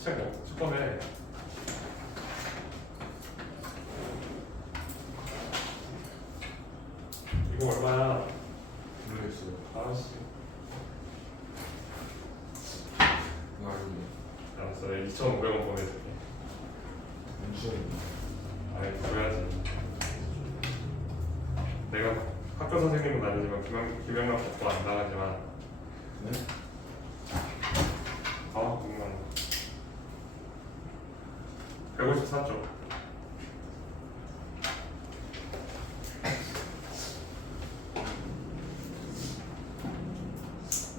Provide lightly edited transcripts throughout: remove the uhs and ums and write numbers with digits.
책 꺼내. 이거 얼마야? 모르겠어요. 알았어. 이거 아닌데. 알았어. 내가 2,500원 보내줄게. 문시영입니다. 아니, 줘야지. 내가 학교 선생님은 아니지만 김영락 복도 안 나가지만. 네? 아, 6만 원. 154쪽.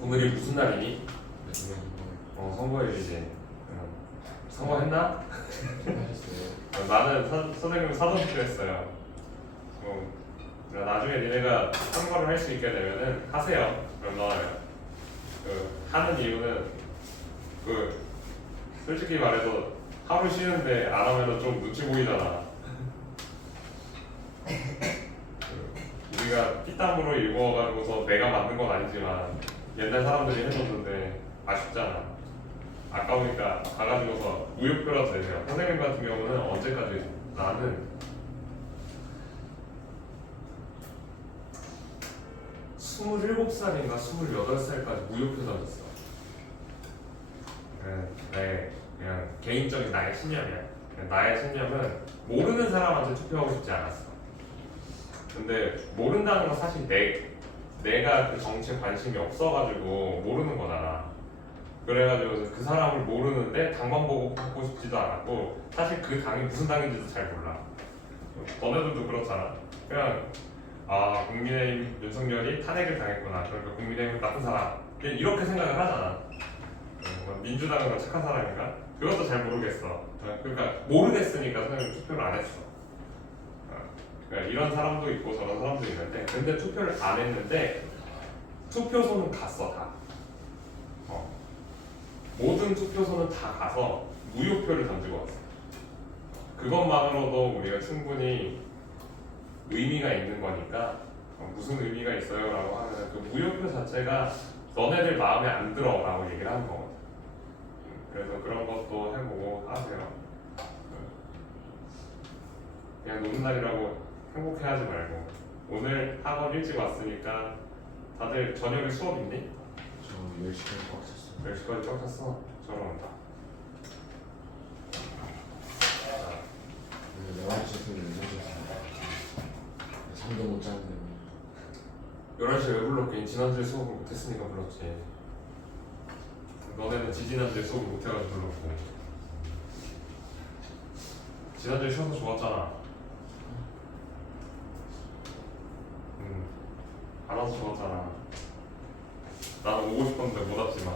오늘이 무슨 날이니? 선거일이지. 선거했나? 하셨어요. 나는 선생님 사전 투표했어요. 나중에 니네가 선거를 할 수 있게 되면은 하세요. 그러면 하는 이유는 솔직히 말해서 하루 쉬는데 안 하면은 좀 눈치 보이잖아. 우리가 피땀으로 일구어가지고서 내가 만든 건 아니지만 옛날 사람들이 해줬는데 아쉽잖아. 아까우니까 가가지고서 무효표라도 내세요. 선생님 같은 경우는 언제까지? 나는 27살인가 28살까지 무효표 던졌어. 그냥 개인적인 나의 신념이야. 나의 신념은 모르는 사람한테 투표하고 싶지 않았어. 근데 모른다는 건 사실 내가 그 정치에 관심이 없어가지고 모르는 거잖아. 그래가지고 그 사람을 모르는데 당만 보고 뽑고 싶지도 않았고 사실 그 당이 무슨 당인지도 잘 몰라. 너네들도 그렇잖아. 그냥 국민의힘 윤석열이 탄핵을 당했구나. 그러니까 국민의힘은 나쁜 사람. 그냥 이렇게 생각을 하잖아. 민주당은 착한 사람인가? 그것도 잘 모르겠어. 그러니까 모르겠으니까 선생님 투표를 안 했어. 그러니까 이런 사람도 있고 저런 사람도 있는데 근데 투표를 안 했는데 투표소는 갔어 다. 모든 투표소는 다 가서 무효표를 던지고 왔어. 그것만으로도 우리가 충분히 의미가 있는 거니까 무슨 의미가 있어요? 라고 하면 그 무효표 자체가 너네들 마음에 안 들어 라고 얘기를 하는 거거든. 그래서 그런 것도 해보고 하세요. 그냥 노는 날이라고 행복해하지 말고 오늘 학원 일찍 왔으니까 다들 저녁에 수업 있니? 저 10시까지 꽉 찼어요. 10시까지 꽉 찼어? 저러 온다. 내가 11시에 늦었어요. 잠도 못 잤는데. 11시에 왜 불렀긴? 지난주에 수업을 못했으니까 불렀지. 너네는 지지난주에 수업을 못해가지고 불렀고 지난주에 쉬어서 좋았잖아. 알아서 좋았잖아. 나는 오고 싶었는데 못 왔지만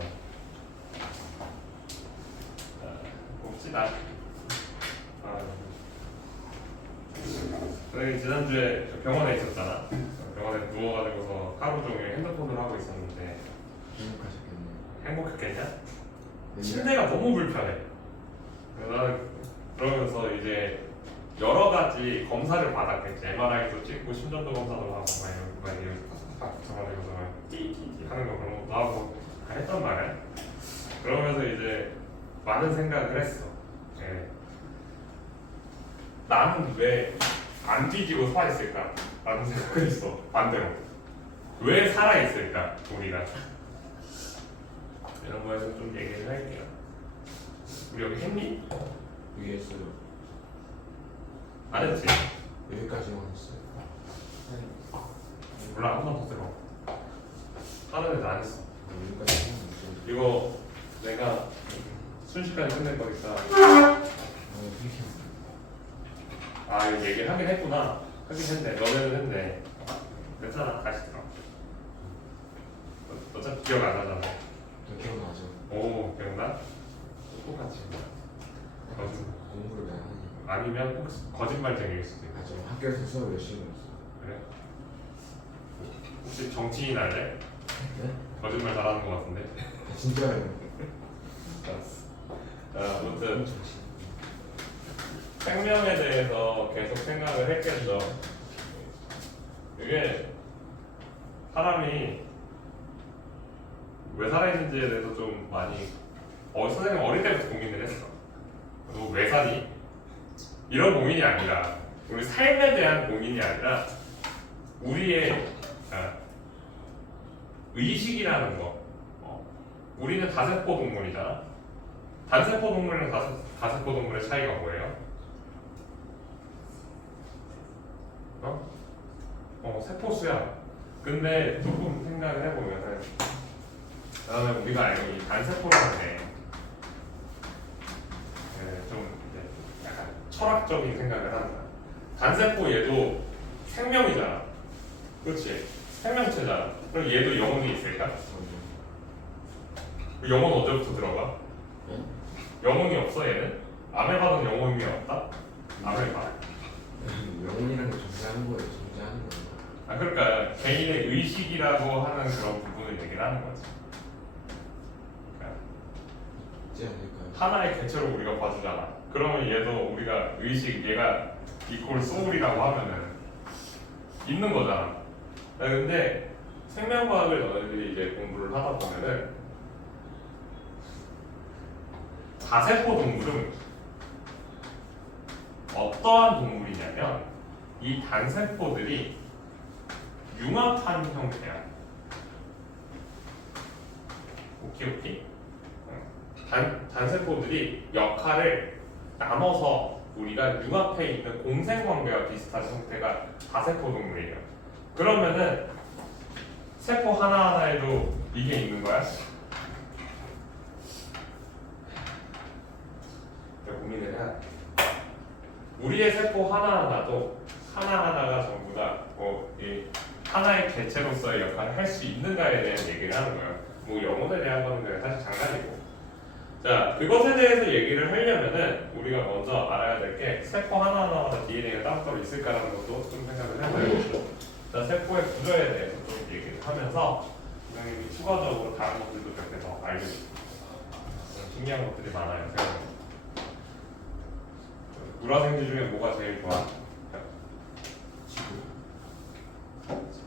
봅시다. 선생님 지난주에 저 병원에 있었잖아. 병원에 누워가지고서 하루 종일 핸드폰을 하고 있었는데 행복하셨겠네요. 행복했겠냐? 침대가 너무 불편해. 나는 그러면서 이제 여러 가지 검사를 받았겠지. MRI도 찍고 심전도 검사도 하고 막 이러면서 붙어가지고서 막 띠띠띠 하는 거 그런 거 나하고 다 했단 말이야. 그러면서 이제 많은 생각을 했어. 나는 왜 안 뒤지고 살아있을까? 라는 생각을 했어. 반대로 왜 살아있을까 우리가. 이런 거에서 좀 얘기를 할게요. 우리 여기 했니? 위에 했어요. 안 했지? 여기까지만 했어요. 몰라, 한 번 더 들어. 다른 애들 안 했어. 여기까지 했는데. 이거 내가 순식간에 끝낼 거니까. 이거 얘기를 하긴 했구나. 하긴 했네. 너네는 했네. 괜찮아, 다시 들어. 어차피 기억 안 나잖아. 저 기억나죠? 오, 기억나? 똑같이. 공부를 많이 하니까. 아니면 혹시 거짓말쟁이일 수도 있고. 저 학교에서 수업 열심히 했어요. 그래? 혹시 정치인 할래? 네? 거짓말 잘하는 것 같은데. 진짜요? 아무튼 생명에 대해서 계속 생각을 했겠죠. 이게 사람이 왜 살아있는지에 대해서 좀 많이 선생님 어릴 때부터 고민을 했어. 너 왜 사니? 이런 고민이 아니라 우리 삶에 대한 고민이 아니라 우리의 의식이라는 거. 우리는 다세포 동물이잖아. 단세포 동물이랑 다세포 동물의 차이가 뭐예요? 세포수야. 근데 조금 생각을 해보면은 그다음에 우리가 알고 이 단세포라는 게 좀 이제 약간 철학적인 생각을 하는 거야. 단세포 얘도 생명이잖아. 그렇지? 생명체잖아. 그럼 얘도 영혼이 있을까? 영혼 언제부터 들어가? 영혼이 없어 얘는? 아메바는 영혼이 없다? 아메바. 영혼이라는 게 존재하는 거예요. 존재하는 거예요. 그러니까 개인의 의식이라고 하는 그런 부분을 얘기를 하는 거지. 그러니까 있지 않을까요? 하나의 개체로 우리가 봐주잖아. 그러면 얘도 우리가 의식, 얘가 이퀄 소울이라고 하면은 있는 거잖아. 근데 생명과학을 너희들이 이제 공부를 하다 보면은 다세포 동물은 어떠한 동물이냐면 이 단세포들이 융합한 형태야. 오케이. 단세포들이 역할을 나눠서 우리가 융합해 있는 공생관계와 비슷한 형태가 다세포 동물이에요. 그러면은 세포 하나하나에도 이게 있는 거야? 고민을 해야 돼. 우리의 세포 하나하나도 하나하나가 전부 다 이 하나의 개체로서의 역할을 할 수 있는가에 대한 얘기를 하는 거예요. 뭐 영혼에 대한 거는 그냥 사실 장난이고. 자, 그것에 대해서 얘기를 하려면은 우리가 먼저 알아야 될 게 세포 하나하나마다 DNA가 따로따로 있을까라는 것도 좀 생각을 해봐요. 자, 세포의 구조에 대해서 좀 얘기를 하면서 선생님이 추가적으로 다른 것들도 몇 개 더 알려주고 신기한 것들이 많아요. 물화생지 중에 뭐가 제일 좋아?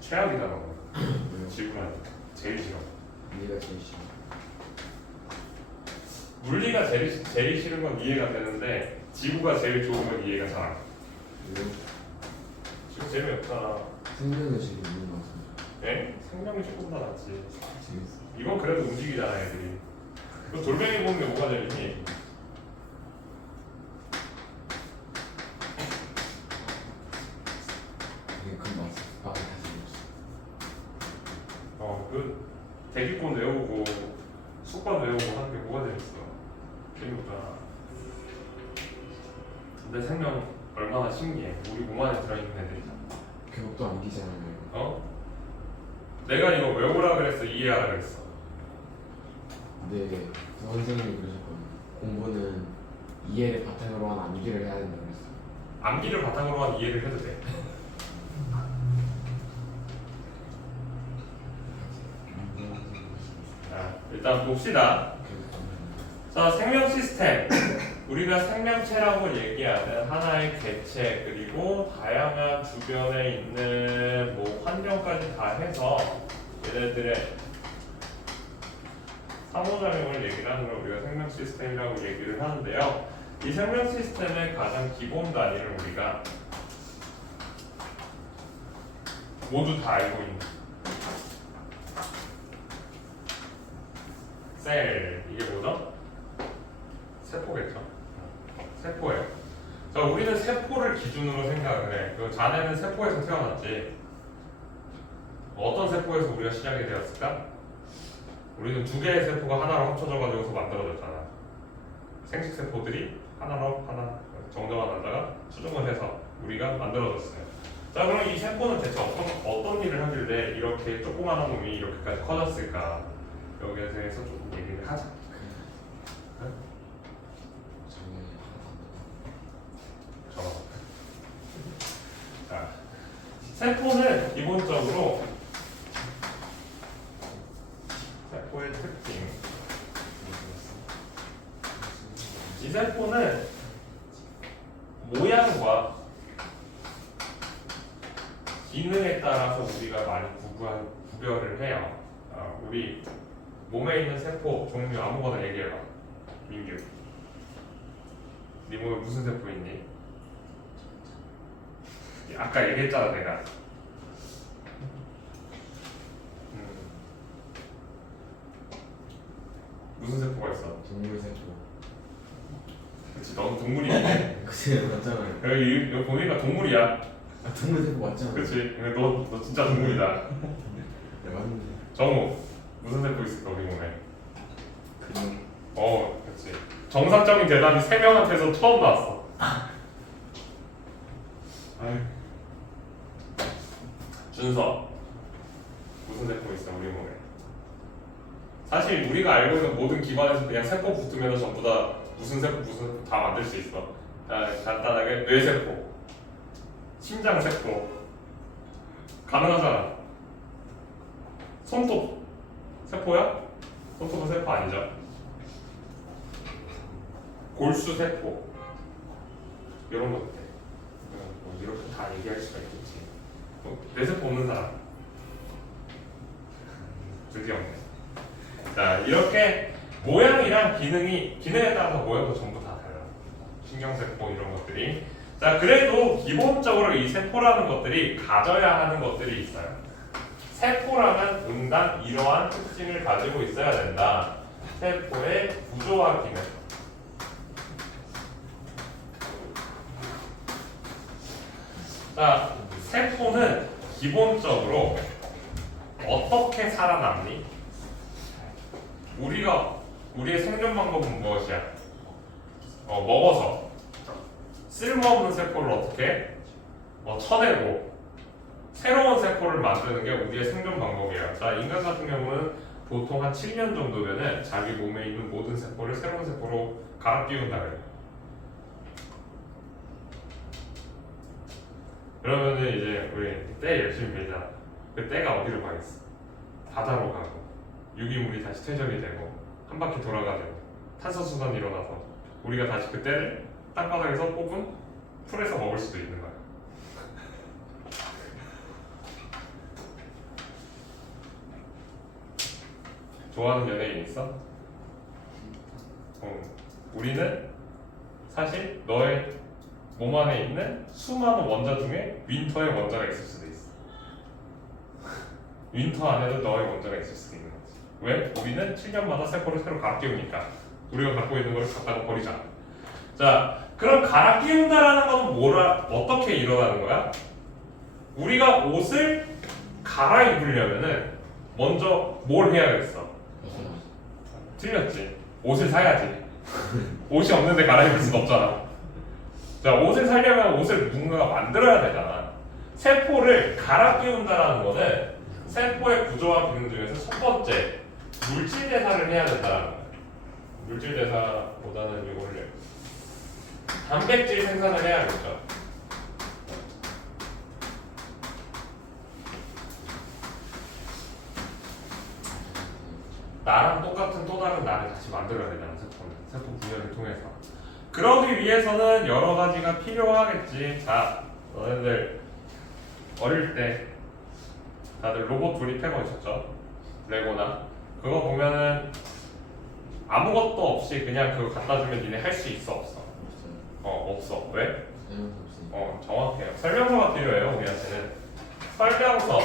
최악이잖아. 지구는 제일 싫어. 이해가 제일 싫어. 물리가 제일 싫은 건 이해가 되는데 지구가 제일 좋은 건 이해가 잘 안 돼. 지금 재미없잖아. 생명의 질이 있는 것 같습니다. 예? 생명이 조금 더 낫지. 재밌어. 이건 그래도 움직이잖아 애들이. 그 돌멩이 보는 게 뭐가 재밌니? 되게 금방 빠르게 다시 그 대기권 외우고 숙반 외우고 하는 게 뭐가 재밌어? 재미없잖아. 근데 생명 얼마나 신기해. 우리 몸 안에 들어있는 애들이잖아. 교육도 안 기잖아요. 내가 이거 외우라 그랬어? 이해하라 그랬어? 근데 그 선생님이 그러셨거든요. 공부는 이해를 바탕으로 한 암기를 해야 된다고 그랬어요. 암기를 바탕으로 한 이해를 해도 돼. 자, 일단 봅시다. 자, 생명 시스템. 우리가 생명체라고 얘기하는 하나의 개체 그리고 다양한 주변에 있는 뭐 환경까지 다 해서 얘네들의 상호작용을 얘기를 하는 걸 우리가 생명 시스템이라고 얘기를 하는데요. 이 생명 시스템의 가장 기본 단위를 우리가 모두 다 알고 있는 셀. 이게 뭐죠? 세포겠죠. 세포예요. 자, 우리는 세포를 기준으로 생각을 해. 그 자네는 세포에서 태어났지. 어떤 세포에서 우리가 시작이 되었을까? 우리는 두 개의 세포가 하나로 합쳐져가지고서 만들어졌잖아. 생식세포들이 하나로 하나 정정한 앉아가 수정을 해서 우리가 만들어졌어요. 자, 그럼 이 세포는 대체 어떤 일을 하길래 이렇게 조그마한 놈이 이렇게까지 커졌을까? 여기에 대해서 조금 얘기를 하자. 자, 세포는 기본적으로 세포의 특징. 이 세포는 모양과 기능에 따라서 우리가 많이 구별을 해요. 우리 몸에 있는 세포 종류 아무거나 얘기해봐. 민규. 네 몸에 무슨 세포 있니? 아까 얘기했잖아 내가. 무슨 세포가 있어? 동물 세포. 그렇지, 넌 동물이네. 그치 맞잖아요. 여기 보니까 동물이야. 아 동물 세포 맞잖아. 그렇지. 근데 너 진짜 동물이다. 네 맞는데. 정우 무슨 세포 있을까 우리 몸에? 근육. 그렇지. 정상적인 대답이 3명한테서 처음 나왔어. 아유. 준서 무슨 세포 있어 우리 몸에? 사실 우리가 알고 있는 모든 기관에서 그냥 세포 붙으면 전부 다 무슨 세포 다 만들 수 있어. 간단하게 뇌세포, 심장세포 가능하잖아. 손톱 세포야? 손톱은 세포 아니죠? 골수세포 이런 것들 뭐 이렇게 다 얘기할 수가 있겠지. 뇌세포 없는 사람 드디어 없네. 자 이렇게 모양이랑 기능에 따라서 모양도 전부 다 달라. 신경세포 이런 것들이. 자 그래도 기본적으로 이 세포라는 것들이 가져야 하는 것들이 있어요. 세포라면 응당 이러한 특징을 가지고 있어야 된다. 세포의 구조와 기능. 자, 세포는 기본적으로 어떻게 살아남니? 우리의 생존 방법은 무엇이야? 먹어서 쓸모없는 세포를 어떻게 쳐내고 새로운 세포를 만드는 게 우리의 생존 방법이에요. 자, 인간 같은 경우는 보통 한 7년 정도 되면 자기 몸에 있는 모든 세포를 새로운 세포로 갈아 끼운다 그래요. 그러면은 이제 우리 때 열심히 매자. 그 때가 어디로 가겠어? 바다로 가고 유기물이 다시 퇴적이 되고 한 바퀴 돌아가지고 탄소순환이 일어나서 우리가 다시 그 때를 땅바닥에서 뽑은 풀에서 먹을 수도 있는 거야. 좋아하는 연예인 있어? 우리는 사실 너의 몸 안에 있는 수많은 원자 중에 윈터의 원자가 있을 수도 있어. 윈터 안에도 너의 원자가 있을 수도 있는 거지. 왜? 우리는 7년마다 세포를 새로 갈아 끼우니까 우리가 갖고 있는 걸 갖다가 버리잖아. 자, 그럼 갈아 끼운다라는 건 어떻게 일어나는 거야? 우리가 옷을 갈아입으려면은 먼저 뭘 해야겠어? 틀렸지. 옷을 사야지. 옷이 없는데 갈아입을 순 없잖아. 자, 옷을 사려면 옷을 누군가가 만들어야 되잖아. 세포를 갈아 끼운다라는 거는 세포의 구조와 기능 중에서 첫 번째 물질 대사를 해야 된다는 거야. 물질 대사보다는 이거를 단백질 생산을 해야겠죠. 나랑 똑같은 또 다른 나를 다시 만들어야 되잖아. 세포 분열을 통해서. 그러기 위해서는 여러 가지가 필요하겠지. 자, 너네들 어릴 때 다들 로봇 조립해보셨죠? 레고나 그거 보면은 아무것도 없이 그냥 그거 갖다 주면 니네 할 수 있어 없어? 없어. 왜? 정확해요. 설명서가 필요해요. 우리한테는 설명서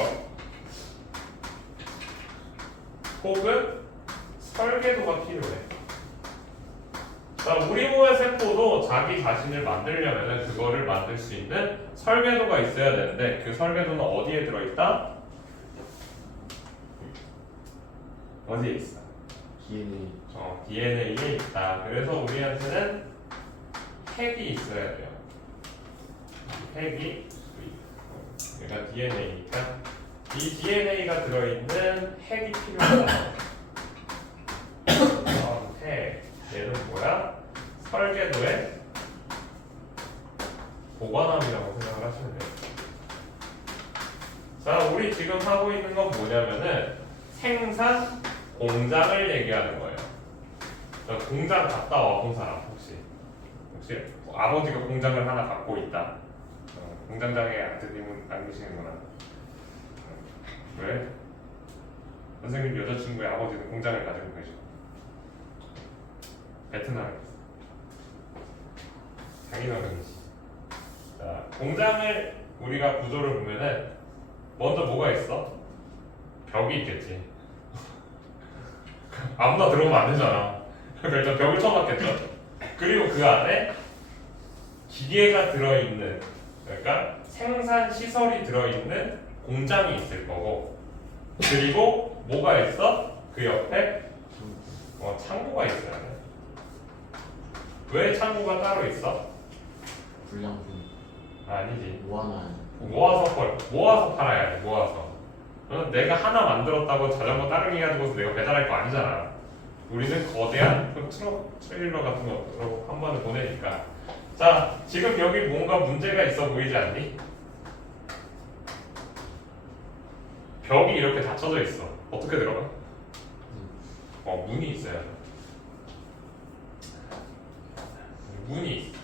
혹은 설계도가 필요해. 자, 우리 몸의 세포도 자기 자신을 만들려면 그거를 만들 수 있는 설계도가 있어야 되는데 그 설계도는 어디에 들어있다? 어디에 있어? DNA. DNA에 있다. 그래서 우리한테는 핵이 있어야 돼요. 핵이 얘가 DNA니까 이 DNA가 들어있는 핵이 필요하다. 핵 얘는 뭐야? 설계도의 보관함이라고 생각을 하시면 돼요. 자, 우리 지금 하고 있는 건 뭐냐면은 생산 공장을 얘기하는 거예요. 자, 공장 갔다 와본 사람 혹시 아버지가 공장을 하나 갖고 있다. 공장장에 아드님은 안 계시는구나. 왜? 선생님 여자친구의 아버지는 공장을 가지고 계셔. 베트남에 있어. 장인어른 음식. 자, 공장을 우리가 구조를 보면은 먼저 뭐가 있어? 벽이 있겠지. 아무나 들어오면 안 되잖아. 그러니까 일단 벽을 쳐놨겠죠. 그리고 그 안에 기계가 들어있는, 그러니까 생산 시설이 들어있는 공장이 있을 거고, 그리고 뭐가 있어? 그 옆에 창고가 있어야 돼. 왜 창고가 따로 있어? 불량분 아니지. 모아놔야 모아서 팔아야 돼. 모아서. 내가 하나 만들었다고 자전거 따릉이 가지고서 내가 배달할 거 아니잖아. 우리는 거대한 트럭 트레일러 같은 거로 한 번에 보내니까. 자, 지금 여기 뭔가 문제가 있어 보이지 않니? 벽이 이렇게 닫혀져 있어. 어떻게 들어가? 문이 있어야 돼. 문이 있어.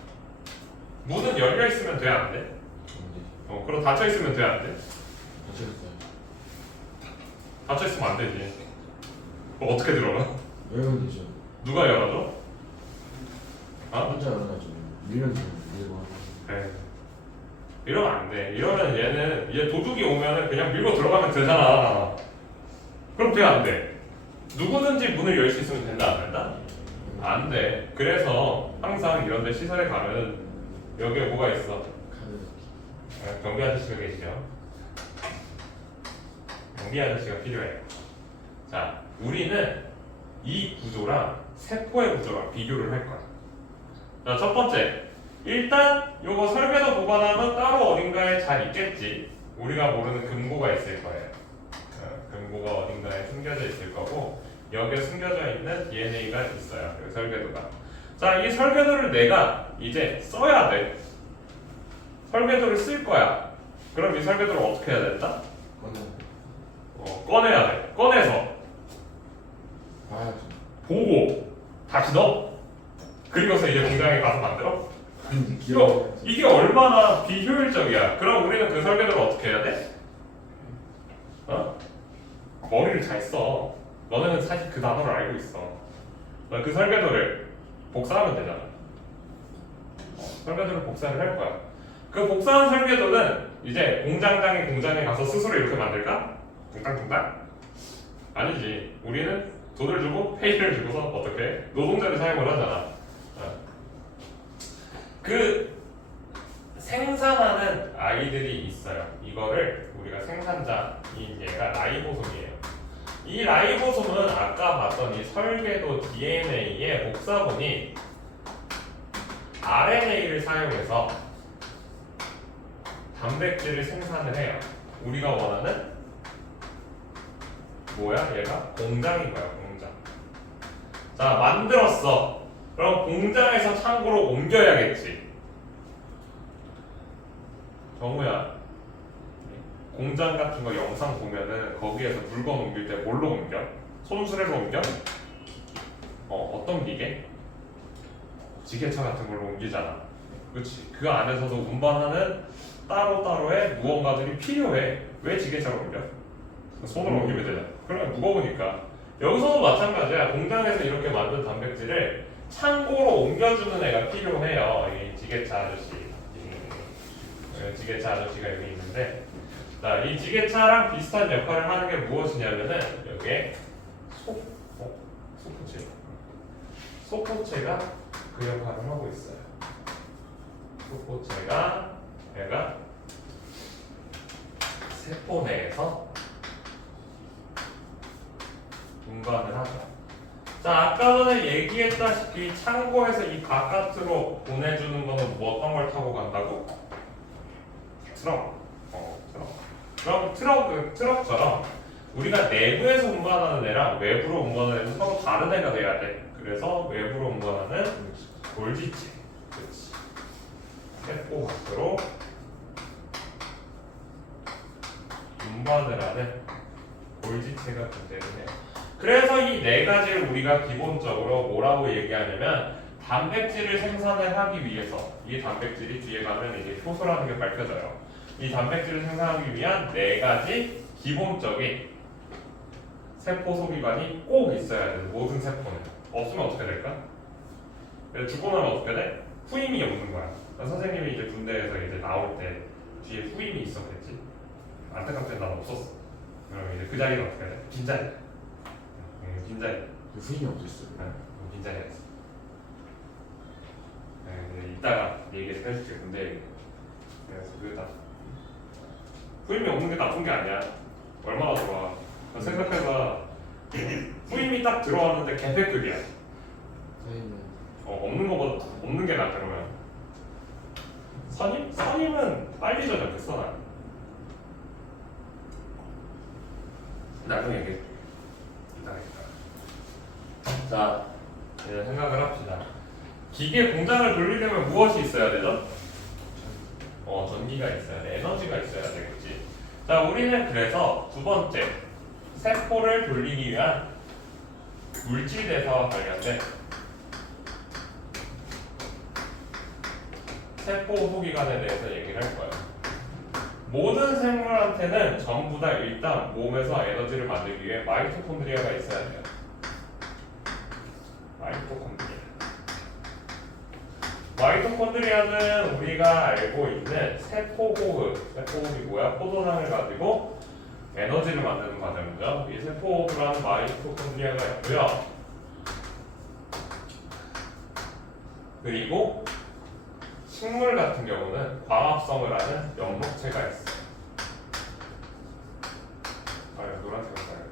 문은 열려 있으면 돼, 안 돼? 그럼 닫혀 있으면 돼, 안 돼? 어쩌겠어요. 닫혀 있으면 안 되지. 어떻게 들어가? 열면 되죠. 누가 열어줘? 혼자 열어야죠. 밀면 되죠. 밀고 네. 이러면 안 돼. 이러면 얘 도둑이 오면은 그냥 밀고 들어가면 되잖아. 그럼 돼, 안 돼? 누구든지 문을 열 수 있으면 된다, 안 된다? 안 돼. 그래서 항상 이런 데 시설에 가면 여기에 뭐가 있어? 카드 경비 아저씨가 계시죠? 경비 아저씨가 필요해. 자, 우리는 이 구조랑 세포의 구조랑 비교를 할 거야. 자, 첫 번째. 일단 요거 설계도 보관하면 따로 어딘가에 잘 있겠지. 우리가 모르는 금고가 있을 거예요. 금고가 어딘가에 숨겨져 있을 거고, 여기에 숨겨져 있는 DNA가 있어요. 그 설계도가. 자, 이 설계도를 내가 이제 써야 돼. 설계도를 쓸 거야. 그럼 이 설계도를 어떻게 해야 된다? 꺼내야 돼. 꺼내서 봐야죠. 보고 다시 넣어. 그리고서 이제 공장에 가서 만들어. 기억. 이게 얼마나 비효율적이야. 그럼 우리는 그 설계도를 어떻게 해야 돼? 머리를 잘 써. 너네는 사실 그 단어를 알고 있어. 그 설계도를 복사하면 되잖아. 설계도를 복사를 할 거야. 그 복사한 설계도는 이제 공장장이 공장에 가서 스스로 이렇게 만들까? 둥땅둥땅? 아니지. 우리는 돈을 주고 페이를 주고서 어떻게 해? 노동자를 사용을 하잖아. 그 생산하는 아이들이 있어요. 이거를 우리가 생산자인 얘가 라이보솜이에요. 이 라이보솜은 아까 봤던 이 설계도 DNA의 복사본이 RNA를 사용해서 단백질을 생산을 해요. 우리가 원하는 뭐야? 얘가 공장인 거야, 공장. 자, 만들었어. 그럼 공장에서 창고로 옮겨야겠지. 정우야, 공장 같은 거 영상 보면은 거기에서 물건 옮길 때 뭘로 옮겨? 손수레로 옮겨? 어떤 기계? 지게차 같은 걸로 옮기잖아. 그렇지. 그 안에서도 운반하는 따로따로의 무언가들이 필요해. 왜 지게차로 옮겨? 손으로 옮기면 되잖아. 그러면 무거우니까. 여기서도 마찬가지야. 공장에서 이렇게 만든 단백질을 창고로 옮겨주는 애가 필요해요. 이 지게차 아저씨. 지게차 아저씨가 여기 있는데, 자, 이 지게차랑 비슷한 역할을 하는 게 무엇이냐면은 여기에 소포체가 그 역할을 하고 있어요. 소포체가 얘가 세포 내에서 운반을 하죠. 자, 아까 전에 얘기했다시피 창고에서 이 바깥으로 보내주는 거는 뭐 어떤 걸 타고 간다고? 트럭. 트럭. 그럼 트럭처럼 우리가 내부에서 운반하는 애랑 외부로 운반하는 애는 서로 다른 애가 돼야 돼. 그래서 외부로 운반하는 골지체. 그렇지. 세포 밖으로 운반을 하는 골지체가 존재를 해요. 그래서 이 네 가지를 우리가 기본적으로 뭐라고 얘기하냐면 단백질을 생산을 하기 위해서 이 단백질이 뒤에 가면 이제 효소라는 게 밝혀져요. 이 단백질을 생산하기 위한 네 가지 기본적인 세포 소비관이 꼭 있어야 돼요. 모든 세포는. 없으면 어떻게 될까? 그래서 죽고 나면 어떻게 돼? 후임이 없는 거야. 그러니까 선생님이 이제 군대에서 이제 나올 때 뒤에 후임이 있었겠지. 안타깝게 난 없었어. 그럼 이제 그 자리는 어떻게 돼? 빈자리. 빈자리. 그 후임이 없었어요. 빈자리였어. 네, 이따가 얘기를 해줄게. 군대 얘기. 그래서 그다 후임이 없는 게 나쁜 게 아니야. 얼마나 좋아. 생각해봐. 후임이 딱 들어왔는데 개패급이야. 선생님은 없는 거보다 없는 게 낫다 그러면. 선임? 선임은 빨리 전역했어 난. 나중에 얘기해. 이따가. 자, 이제 생각을 합시다. 기계 공장을 돌리려면 무엇이 있어야 되죠? 전기가 있어야 돼. 에너지가 있어야 되겠지. 자, 우리는 그래서 두 번째 세포를 돌리기 위한 물질 대사와 관련된 세포 호기관에 대해서 얘기를 할 거예요. 모든 생물한테는 전부 다 일단 몸에서 에너지를 만들기 위해 마이토콘드리아가 있어야 돼요. 마이토콘드리아는 우리가 알고 있는 세포호흡, 세포호흡이 뭐야? 포도당을 가지고 에너지를 만드는 과정이죠. 이 세포호흡이라는 마이토콘드리아가 있고요. 그리고 식물 같은 경우는 광합성을 하는 연목체가 있어요. 노란색을 써야겠다.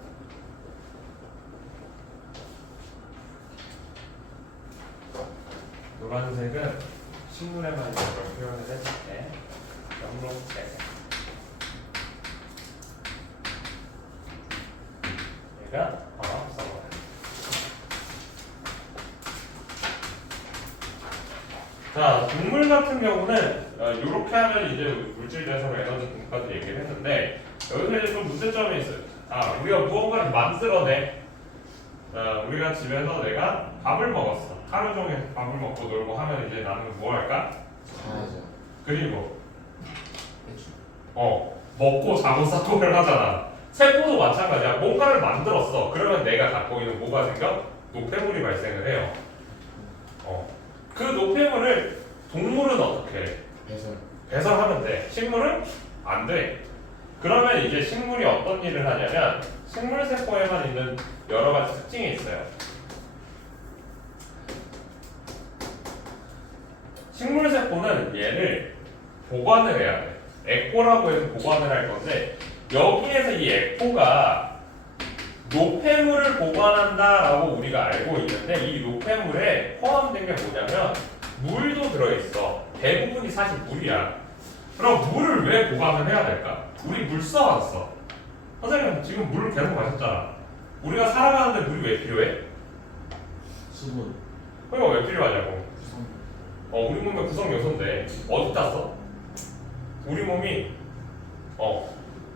노란색은 식물에만 있는 걸 표현을 했을 때 연목체. 얘가 광합성을 하는. 자, 동물 같은 경우는 이렇게 하면 이제 물질 대사로 에너지 등까지 얘기를 했는데 여기서 이제 좀 문제점이 있어요. 우리가 무언가를 만들어내. 우리가 집에서 내가 밥을 먹었어. 하루 종일 밥을 먹고 놀고 하면 이제 나는 뭐 할까? 자야죠. 그리고 해주. 먹고 자고 싸고를 하잖아. 세포도 마찬가지야. 뭔가를 만들었어. 그러면 내가 갖고 있는 뭐가 생겨? 노폐물이 발생을 해요. 그 노폐물을 동물은 어떻게 해? 배설하면 돼. 식물은 안 돼. 그러면 이제 식물이 어떤 일을 하냐면 식물 세포에만 있는 여러 가지 특징이 있어요. 식물 세포는 얘를 보관을 해야 돼. 에코라고 해서 보관을 할 건데 여기에서 이 에코가 노폐물을 보관한다라고 우리가 알고 있는데 이 노폐물에 포함된 게 뭐냐면 물도 들어있어. 대부분이 사실 물이야. 그럼 물을 왜 보관을 해야 될까? 우리 물 써왔어. 선생님 지금 물 계속 마셨잖아. 우리가 살아가는데 물이 왜 필요해? 수분. 그러니까 왜 필요하냐고. 구성. 우리 몸의 구성 요소인데 어디 땄어? 우리 몸이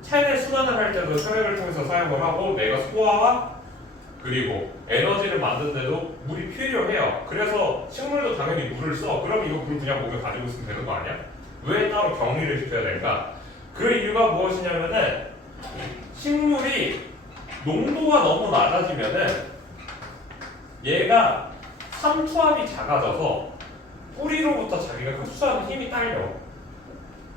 체내 순환을 할 때도 혈액을 통해서 사용을 하고 내가 소화와 그리고 에너지를 만드는데도 물이 필요해요. 그래서 식물도 당연히 물을 써. 그럼 이거 물 그냥 몸에 가지고 있으면 되는 거 아니야? 왜 따로 격리를 시켜야 될까? 그 이유가 무엇이냐면은 식물이 농도가 너무 낮아지면은 얘가 삼투압이 작아져서 뿌리로부터 자기가 흡수하는 힘이 딸려.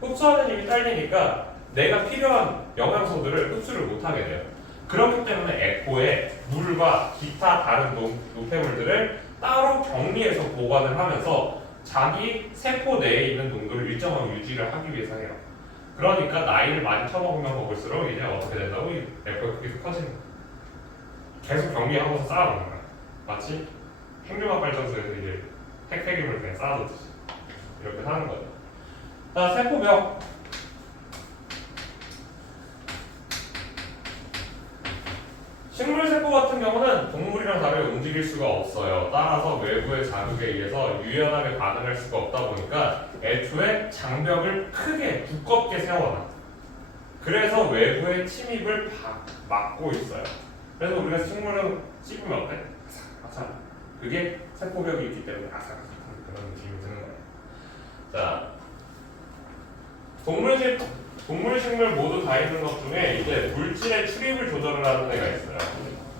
흡수하는 힘이 딸리니까 내가 필요한 영양소들을 흡수를 못하게 돼요. 그렇기 때문에 에코에 물과 기타 다른 노폐물들을 따로 격리해서 보관을 하면서 자기 세포 내에 있는 농도를 일정하게 유지를 하기 위해서 해요. 그러니까 나이를 많이 처먹으면 먹을수록 이제 어떻게 된다고? 이 에코가 계속 커지는 거야. 계속 격리하고서 쌓아놓는 거야. 마치 핵융합 발전소에서 이제 핵폐기물을 그냥 쌓아놓듯이 이렇게 하는 거죠. 자, 세포벽. 식물 세포 같은 경우는 동물이랑 다르게 움직일 수가 없어요. 따라서 외부의 자극에 의해서 유연하게 반응할 수가 없다 보니까 애초에 장벽을 크게 두껍게 세워놔. 그래서 외부의 침입을 막고 있어요. 그래서 우리가 식물을 씹으면 어때? 아삭아삭. 그게 세포벽이 있기 때문에 아삭아삭한 그런 느낌이 드는 거예요. 자, 동물, 식물 모두 다 있는 것 중에 이제 물질의 출입을 조절을 하는 애가 있어요.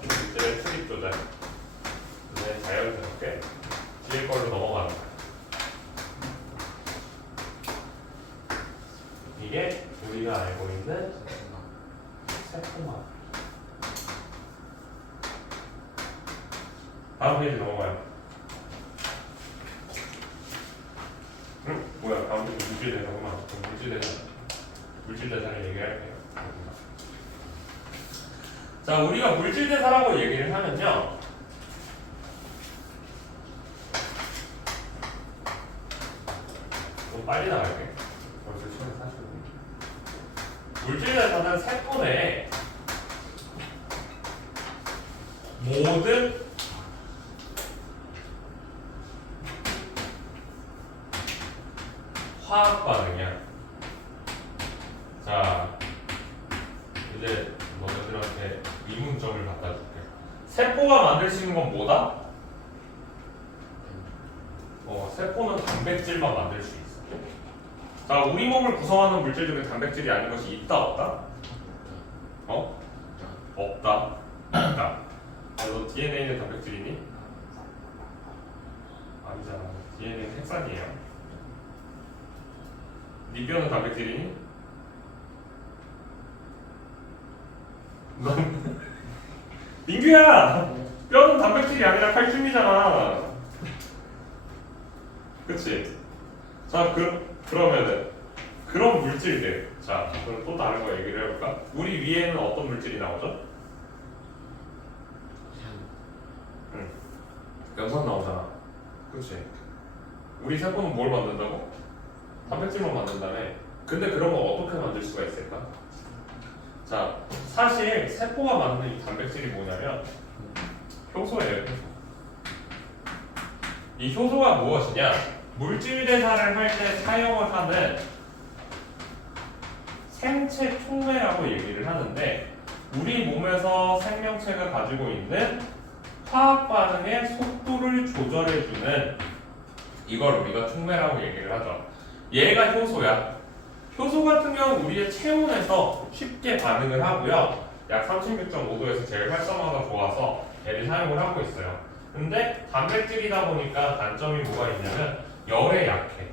물질의 출입 조절. 네, 자연스럽게 뒤에 걸로 넘어가는 거야. 이게 우리가 알고 있는 세포마. 다음 페이지 넘어가요. 응? 뭐야? 다음 페이지 물질대사구만. 물질대사를 얘기할게요. 자, 우리가 물질대사라고 얘기를 하면요. 좀 빨리 나갈게. 벌써 시간이 40분. 물질대사는 세포 내에 모든 화학 반응이야. 자, 이제 너희들한테 의문점을 갖다 줄게. 세포가 만들 수 있는 건 뭐다? 세포는 단백질만 만들 수 있어. 자, 우리 몸을 구성하는 물질 중에 단백질이 아닌 것이 있다, 없다? 없다. 있다. 너 DNA는 단백질이니? 아니잖아. DNA는 핵산이에요. 네 뼈는 단백질이니? 넌 민규야! 뼈는 단백질이 아니라 칼슘이잖아. 그치? 자, 그러면은 그런 물질들. 자, 그럼 또 다른 거 얘기를 해볼까? 우리 위에는 어떤 물질이 나오죠? 염산 나오잖아. 그치? 우리 세포는 뭘 만든다고? 단백질만 만든다며. 근데 그런 거 어떻게 만들 수가 있을까? 자, 사실 세포가 만드는 이 단백질이 뭐냐면 효소예요, 효소. 이 효소가 무엇이냐? 물질 대사를 할 때 사용을 하는 생체 촉매라고 얘기를 하는데, 우리 몸에서 생명체가 가지고 있는 화학 반응의 속도를 조절해주는 이걸 우리가 촉매라고 얘기를 하죠. 얘가 효소야. 효소 같은 경우는 우리의 체온에서 쉽게 반응을 하고요. 약 36.5도에서 제일 활성화가 좋아서 얘를 사용을 하고 있어요. 근데 단백질이다 보니까 단점이 뭐가 있냐면 열에 약해.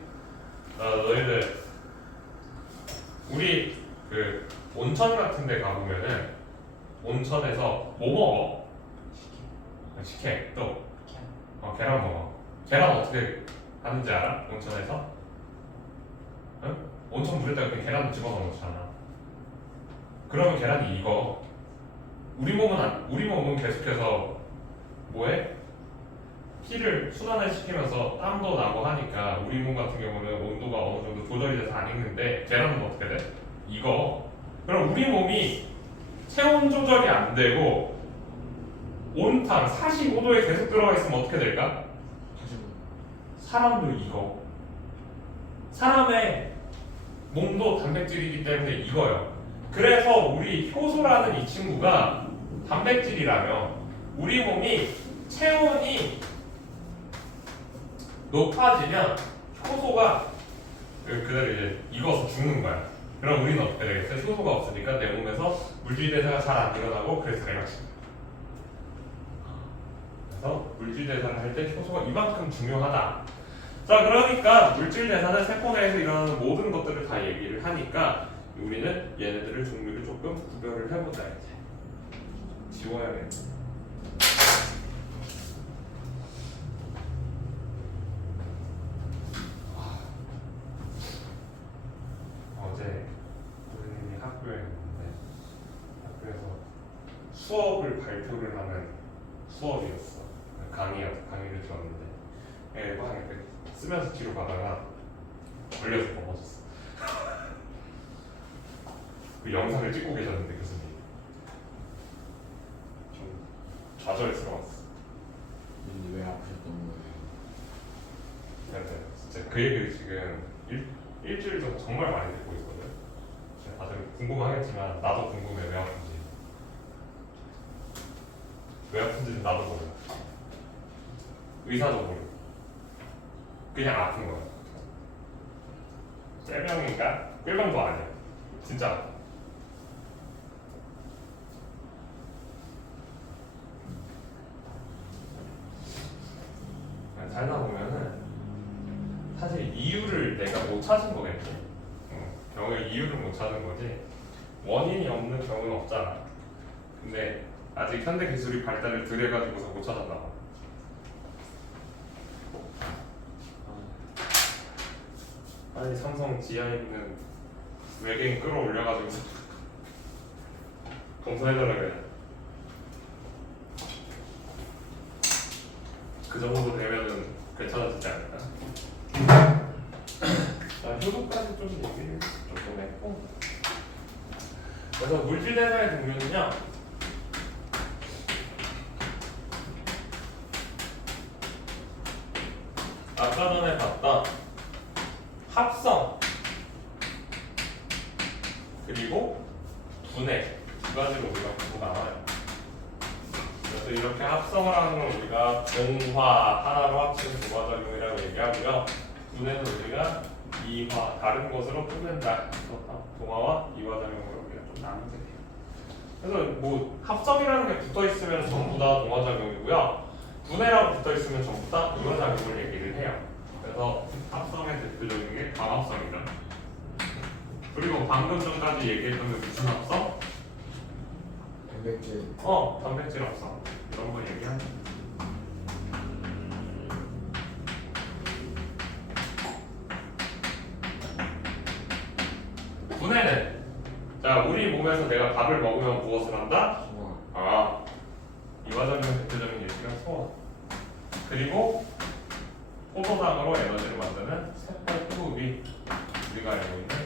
너희들 우리 그 온천 같은 데 가보면은 온천에서 뭐 먹어? 식혜. 또 계란 먹어. 계란 어떻게 하는지 알아? 온천에서? 응? 온천 물에다가 그냥 계란을 집어넣어 놓잖아. 그러면 계란이 익어. 우리 몸은 계속해서 뭐해? 피를 순환을 시키면서 땀도 나고 하니까 우리 몸 같은 경우는 온도가 어느 정도 조절이 돼서 안 익는데, 계란은 어떻게 돼? 익어. 그럼 우리 몸이 체온 조절이 안 되고 온탕 45도에 계속 들어가 있으면 어떻게 될까? 사람도 익어. 사람의 몸도 단백질이기 때문에 익어요. 그래서 우리 효소라는 이 친구가 단백질이라면 우리 몸이 체온이 높아지면 효소가 그대로 이제 익어서 죽는 거야. 그럼 우리는 어떻게 되겠어요? 효소가 없으니까 내 몸에서 물질 대사가 잘 안 일어나고, 그래서 내가 죽는 거야. 그래서 물질 대사를 할 때 효소가 이만큼 중요하다. 자, 그러니까 물질 대사는 세포 내에서 일어나는 모든 것들을 다 얘기를 하니까 우리는 얘네들을 종류를 조금 구별을 해보자. 이제 지워야겠네. 어제 선생님이 학교에 있는데 학교에서 수업을 발표를 하는 수업이었어. 강의를 들었는데 애가 이렇게 쓰면서 뒤로 가다가 걸려서 넘어졌어. 그 영상을 찍고 계셨는데 교수님 좀 좌절스러웠어. 왜 아프셨던 거예요? 네, 진짜 그 얘기를 지금 일주일 동안 정말 많이 듣고 있거든. 다들 궁금하겠지만 나도 궁금해. 왜 아픈지는 나도 몰라. 의사도 모르고 그냥 아픈 거야. 쇠병인가? 꿀병도 아니야. 진짜. 살다 보면은 사실 이유를 내가 못 찾은 거겠지. 경우에 이유를 못 찾은 거지 원인이 없는 경우는 없잖아. 근데 아직 현대 기술이 발달을 덜 해가지고서 못 찾았나 봐. 아니 삼성 지하에 있는 외계인 끌어올려가지고 검사해달라 그래. 그 정도 되면은 괜찮아지지 않을까? 자, 효도까지 좀 얘기를 조금 했고, 그래서 물질 대사의 종류는요. 아까 전에 봤던 합성 그리고 분해 두 가지로 우리가 보고 나와요. 그래서 이렇게 합성을 하는 걸 우리가 동화 하나로 합치는 동화작용이라고 얘기하고요. 분해는 우리가 이화 다른 것으로 꾸민다. 동화와 이화작용으로 우리가 좀 나누게 돼요. 그래서 뭐 합성이라는 게 붙어 있으면 전부 다 동화작용이고요. 분해라고 붙어 있으면 전부 다 이화작용을 얘기를 해요. 그래서 합성의 대표적인 게 광합성이다. 그리고 방금 전까지 얘기했던 게 무슨 합성? 단백질. 단백질 합성. 이런 거 얘기하는. 분해는 자 우리 몸에서 내가 밥을 먹으면 무엇을 한다? 소화. 이화작용 대표적인 예시가 소화. 그리고 포도당으로 에너지를 만드는 세포 호흡이 우리가 알고 있는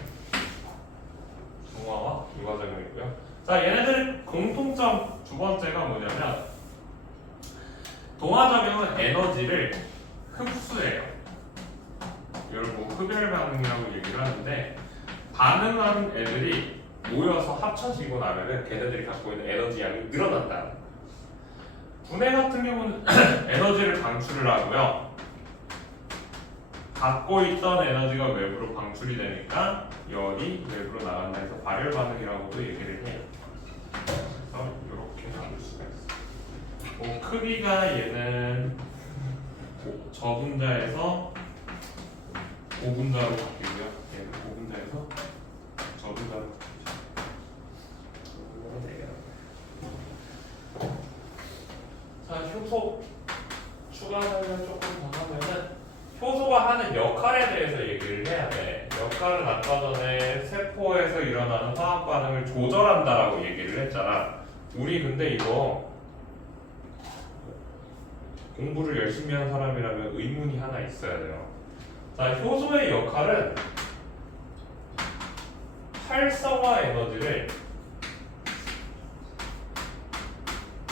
중화와 이화작용이고요. 자 얘네들 공통점 두 번째가 뭐냐면 동화작용은 에너지를 흡수해요. 이걸 뭐 흡열 반응이라고 얘기를 하는데 반응하는 애들이 모여서 합쳐지고 나면은 걔네들이 갖고 있는 에너지 양이 늘어난다. 분해 같은 경우는 에너지를 방출을 하고요. 갖고 있던 에너지가 외부로 방출이 되니까 열이 외부로 나간다 해서 발열 반응이라고도 얘기를 해요. 그래서 이렇게 나눌 수가 있어요. 뭐 크기가 얘는 저분자에서 고분자로 바뀌고요. 얘는 고분자에서 저분자로 바뀌죠. 자, 효소 추가 설명 조금 더 하면은 효소가 하는 역할에 대해서 얘기를 해야 돼. 역할은 아까 전에 세포에서 일어나는 화학 반응을 조절한다라고 얘기를 했잖아. 우리 근데 이거 공부를 열심히 하는 사람이라면 의문이 하나 있어야 돼요. 자, 효소의 역할은 활성화 에너지를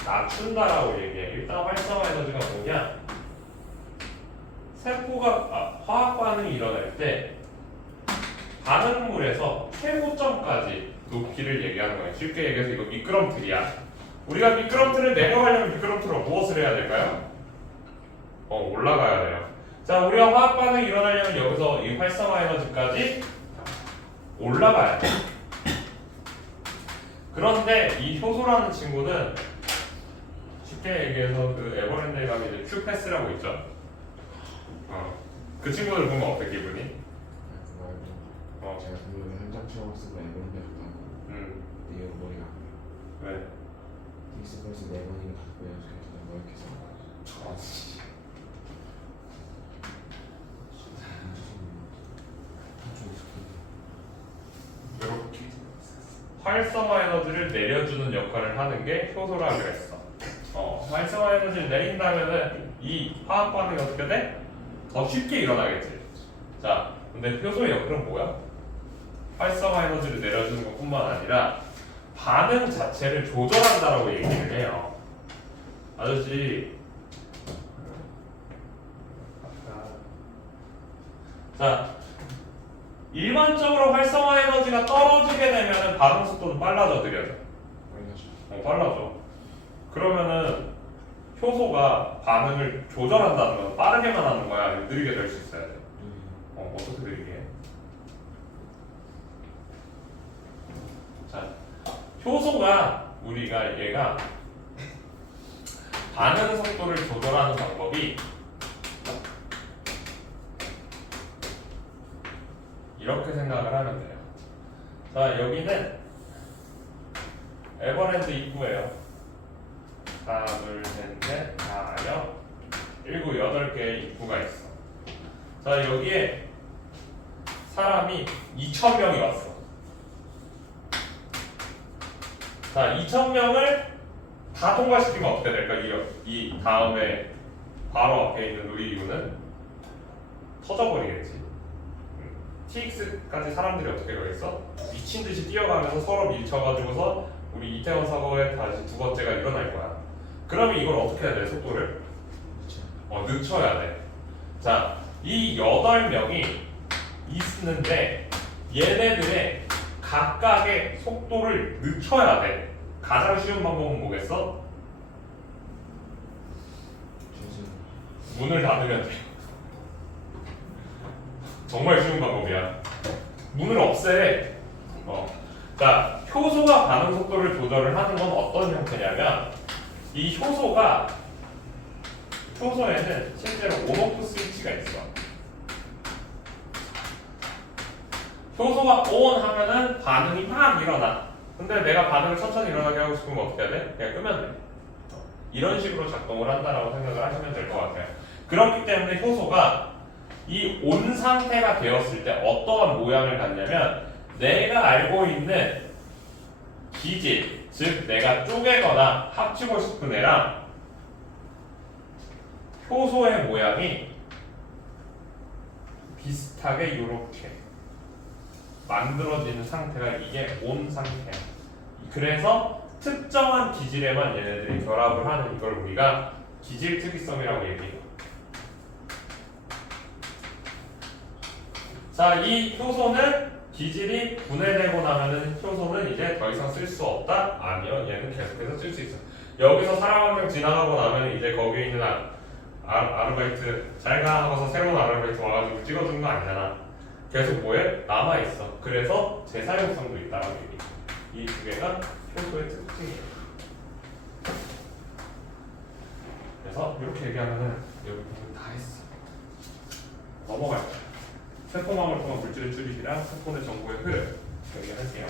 낮춘다라고 얘기해. 일단 활성화 에너지가 뭐냐? 세포가 화학 반응이 일어날 때 반응물에서 최고점까지 높이를 얘기하는 거예요. 쉽게 얘기해서 이거 미끄럼틀이야. 우리가 미끄럼틀을 내려가려면 미끄럼틀로 무엇을 해야 될까요? 올라가야 돼요. 자, 우리가 화학 반응이 일어나려면 여기서 이 활성화 에너지까지 올라가야 돼. 그런데 이 효소라는 친구는 쉽게 얘기해서 그 에버랜드에 가면 이제 큐패스라고 있죠. 그 친구들 보면 어때 기분이? 제가 분명히 현장 체험 쓰고 앨범을 했다고. 근데 이거 머리가 안 돼요. 왜? 익스프레스 4번인가 5번 연속해서 너무 이렇게 써. 이렇게 활성화 에너지를 내려주는 역할을 하는 게 효소라 그랬어. 활성화 에너지를 내린다면은 이 화학 반응이 어떻게 돼? 더 쉽게 일어나겠지. 자, 근데 효소의 역할은 뭐야? 활성화 에너지를 내려주는 것뿐만 아니라 반응 자체를 조절한다라고 얘기를 해요. 아저씨. 자, 일반적으로 활성화 에너지가 떨어지게 되면은 반응 속도는 빨라져, 느려져? 빨라져. 그러면은 효소가 반응을 조절한다는 건 빠르게만 하는 거야, 아니면 느리게 될 수 있어야 돼? 어떻게 느리게 해? 자, 효소가 우리가 얘가 반응 속도를 조절하는 방법이 이렇게 생각을 하면 돼요. 자, 여기는 에버랜드 입구예요. 하나, 둘, 셋, 넷, 다, 여, 일곱, 여덟 개의 입구가 있어. 자, 여기에 사람이 2,000명이 왔어. 자, 2,000명을 다 통과시키면 어떻게 될까? 이 다음에 바로 앞에 있는 놀이기구는 터져버리겠지. TX까지 사람들이 어떻게 가겠어? 미친 듯이 뛰어가면서 서로 밀쳐가지고서 우리 이태원 사고에 다시 두 번째가 일어날 거야. 그러면 이걸 어떻게 해야 돼? 속도를? 늦춰야 돼. 자, 이 8명이 있는데 얘네들의 각각의 속도를 늦춰야 돼. 가장 쉬운 방법은 뭐겠어? 문을 닫으면 돼. 정말 쉬운 방법이야. 문을 없애. 자, 효소가 반응 속도를 조절을 하는 건 어떤 형태냐면 이 효소에는 실제로 온오프 스위치가 있어. 효소가 ON 하면은 반응이 막 일어나. 근데 내가 반응을 천천히 일어나게 하고 싶으면 어떻게 해야 돼? 그냥 끄면 돼. 이런 식으로 작동을 한다라고 생각을 하시면 될 것 같아요. 그렇기 때문에 효소가 이 온 상태가 되었을 때 어떠한 모양을 갖냐면 내가 알고 있는 기질, 즉 내가 쪼개거나 합치고 싶은 애랑 효소의 모양이 비슷하게 이렇게 만들어지는 상태가 이게 온 상태야. 그래서 특정한 기질에만 얘네들이 결합을 하는 이걸 우리가 기질 특이성이라고 얘기해요. 자, 이 효소는 기질이 분해되고 나면은 효소는 이제 더 이상 쓸 수 없다? 아니요, 얘는 계속해서 쓸 수 있어. 여기서 사람 한 명 지나가고 나면 이제 거기에 있는 아르바이트 잘가 하고서 새로운 아르바이트 와가지고 찍어주는 거 아니잖아. 계속 뭐해? 남아있어. 그래서 재사용성도 있다라고 얘기해. 이 두 개가 효소의 특징이에요. 그래서 이렇게 얘기하면은 여기 부분 다 했어. 넘어갈 거야. 세포망을 통한 물질의 출입이랑 세포 내 정보의 흐름 얘기할게요.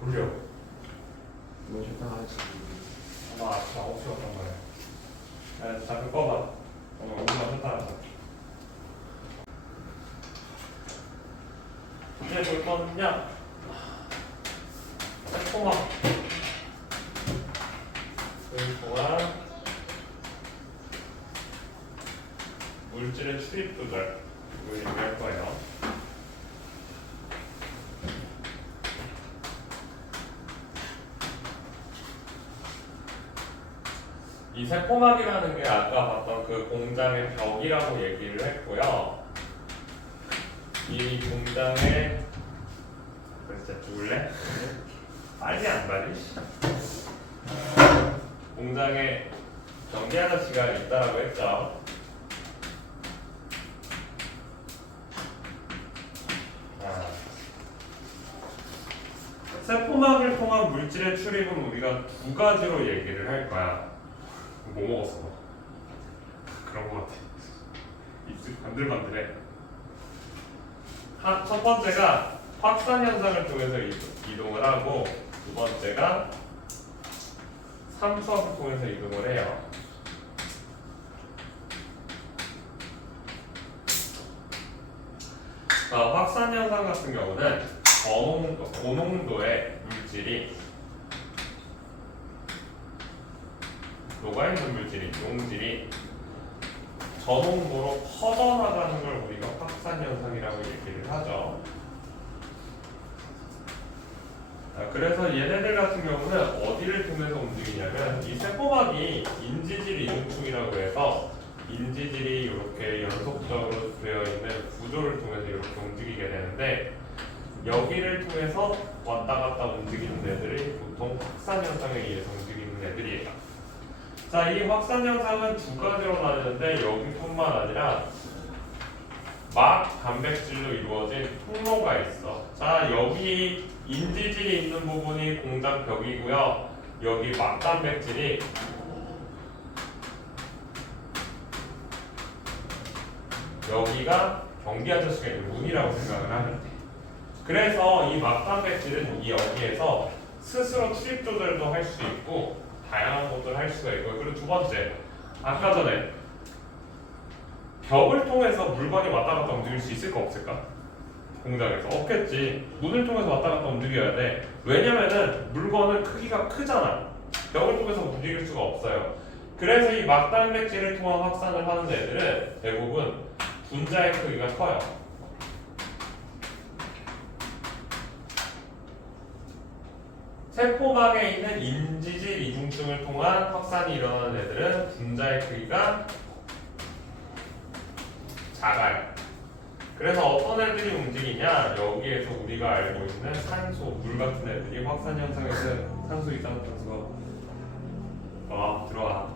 졸려. 뭐 적당하지. 아마 아침 9시였던 거야. 야, 잠깐 꺼봐. 오늘 5분만 쉬었다 하자. 이제 볼 거는요. 세포망. 그리고 물질의 출입 조절 이걸 얘기할 거예요. 이 세포막이라는 게 아까 봤던 그 공장의 벽이라고 얘기를 했고요. 이 공장의 진짜 죽을래? 빨리 안 가지? 공장에 전기 아저씨가 있다라고 했죠. 세포막을 통한 물질의 출입은 우리가 두 가지로 얘기를 할 거야. 뭐 먹었어? 그런 거 같아. 입술 반들반들해. 첫 번째가 확산 현상을 통해서 이동을 하고 두 번째가 삼수압을 통해서 이동을 해요. 확산 현상 같은 경우는 고농도의 물질이 녹아있는 물질이 용질이 저농도로 퍼져나가는 걸 우리가 확산 현상이라고 얘기를 하죠. 그래서 얘네들 같은 경우는 어디를 통해서 움직이냐면 이 세포막이 인지질 이중충이라고 해서 인지질이 이렇게 연속적으로 되어 있는 구조를 통해서 이렇게 움직이게 되는데 여기를 통해서 왔다 갔다 움직이는 애들이 보통 확산 현상에 의해서 움직이는 애들이에요. 자, 이 확산 현상은 두 가지로 나뉘는데 여기뿐만 아니라 막 단백질로 이루어진 통로가 있어. 자, 여기 인지질이 있는 부분이 공장 벽이고요. 여기 막 단백질이 여기가 경비 아저씨가 있는 문이라고 생각을 하면 돼. 그래서 이 막단백질은 이 여기에서 스스로 출입 조절도 할 수 있고 다양한 것들을 할 수가 있고, 그리고 두 번째, 아까 전에 벽을 통해서 물건이 왔다 갔다 움직일 수 있을까 없을까? 공장에서 없겠지. 문을 통해서 왔다 갔다 움직여야 돼. 왜냐면은 물건은 크기가 크잖아. 벽을 통해서 움직일 수가 없어요. 그래서 이 막단백질을 통한 확산을 하는 애들은 대부분 분자의 크기가 커요. 세포막에 있는 인지질 이중증을 통한 확산이 일어나는 애들은 분자의 크기가 작아요. 그래서 어떤 애들이 움직이냐, 여기에서 우리가 알고 있는 산소, 물 같은 애들이 확산 현상에서 산소, 이산화탄소가 들어와.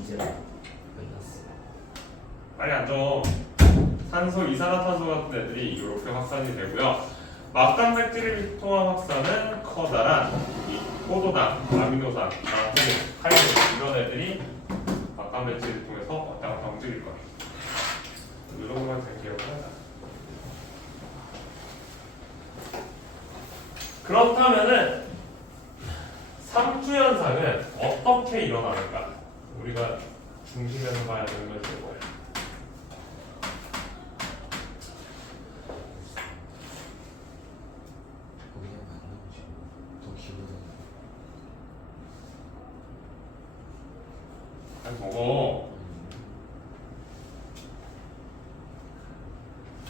이제 끝났어. 빨리 앉아. 산소, 이산화탄소 같은 애들이 이렇게 확산이 되고요. 막단백질을 통한 확산은 커다란 이 포도당, 아미노산, 나트륨, 칼륨 이런 애들이 막단백질을 통해서 왔다 갔다 움직일 거예요. 이 정도만 잘 기억을 하자. 그렇다면은 삼투 현상은 어떻게 일어나는가? 우리가 중심에서 봐야 되는 건 이거예요. 거기가 만나보지. 더 기울어. 잘 보고.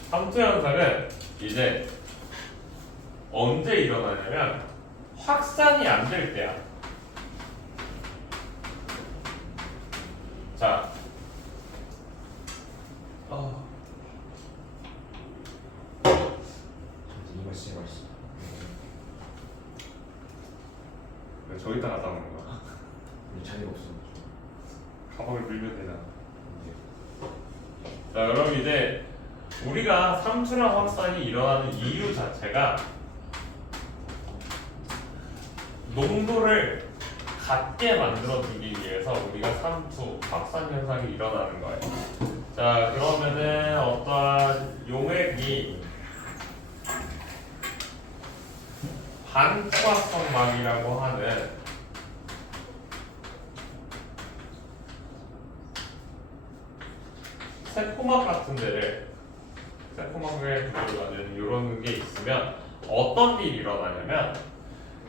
삼투 현상은 이제 언제 일어나냐면 확산이 안 될 때야. 자, 이거 진짜 맛있어. 왜 저기다 갖다 놓는 거야? 자리가 없어. 가방을 밀면 되잖아. 자, 여러분 이제 우리가 삼투랑 확산이 일어나는 이유 자체가 농도를 같게 만들어주기 위해서 우리가 삼투, 확산 현상이 일어나는 거예요. 자, 그러면은 어떠한 용액이 반투합성막이라고 하는 세포막 같은 데를, 세포막의 구조를 가지는 이런 게 있으면 어떤 일이 일어나냐면,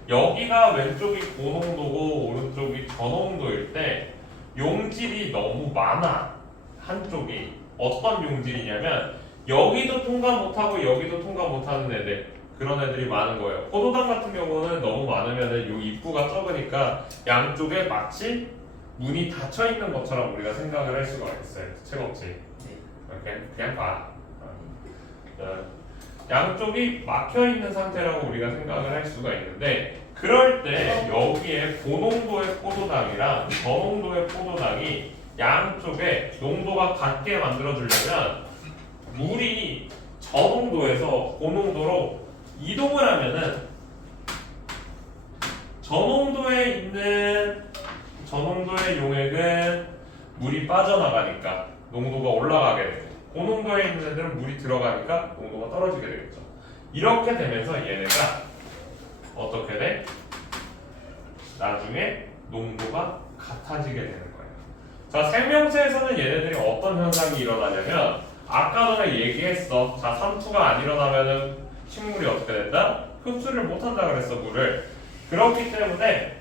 여기가 왼쪽이 고농도고 오른쪽이 저농도일 때 용질이 너무 많아. 한쪽이 어떤 용질이냐면 여기도 통과 못하고 여기도 통과 못하는 애들, 그런 애들이 많은 거예요. 포도당 같은 경우는 너무 많으면 요 입구가 적으니까 양쪽에 마치 문이 닫혀 있는 것처럼 우리가 생각을 할 수가 있어요. 책 없지? 이렇게 그냥 봐. 양쪽이 막혀 있는 상태라고 우리가 생각을 할 수가 있는데, 그럴 때 여기에 고농도의 포도당이랑 저농도의 포도당이 양쪽에 농도가 같게 만들어 주려면 물이 저농도에서 고농도로 이동을 하면은 저농도의 용액은 물이 빠져나가니까 농도가 올라가게 되고, 고농도에 있는 애들은 물이 들어가니까 농도가 떨어지게 되겠죠. 이렇게 되면서 얘네가 어떻게 돼? 나중에 농도가 같아지게 되는 거예요. 자, 생명체에서는 얘네들이 어떤 현상이 일어나냐면, 아까 전에 얘기했어. 자, 삼투가 안 일어나면은 식물이 어떻게 된다? 흡수를 못한다 그랬어, 물을. 그렇기 때문에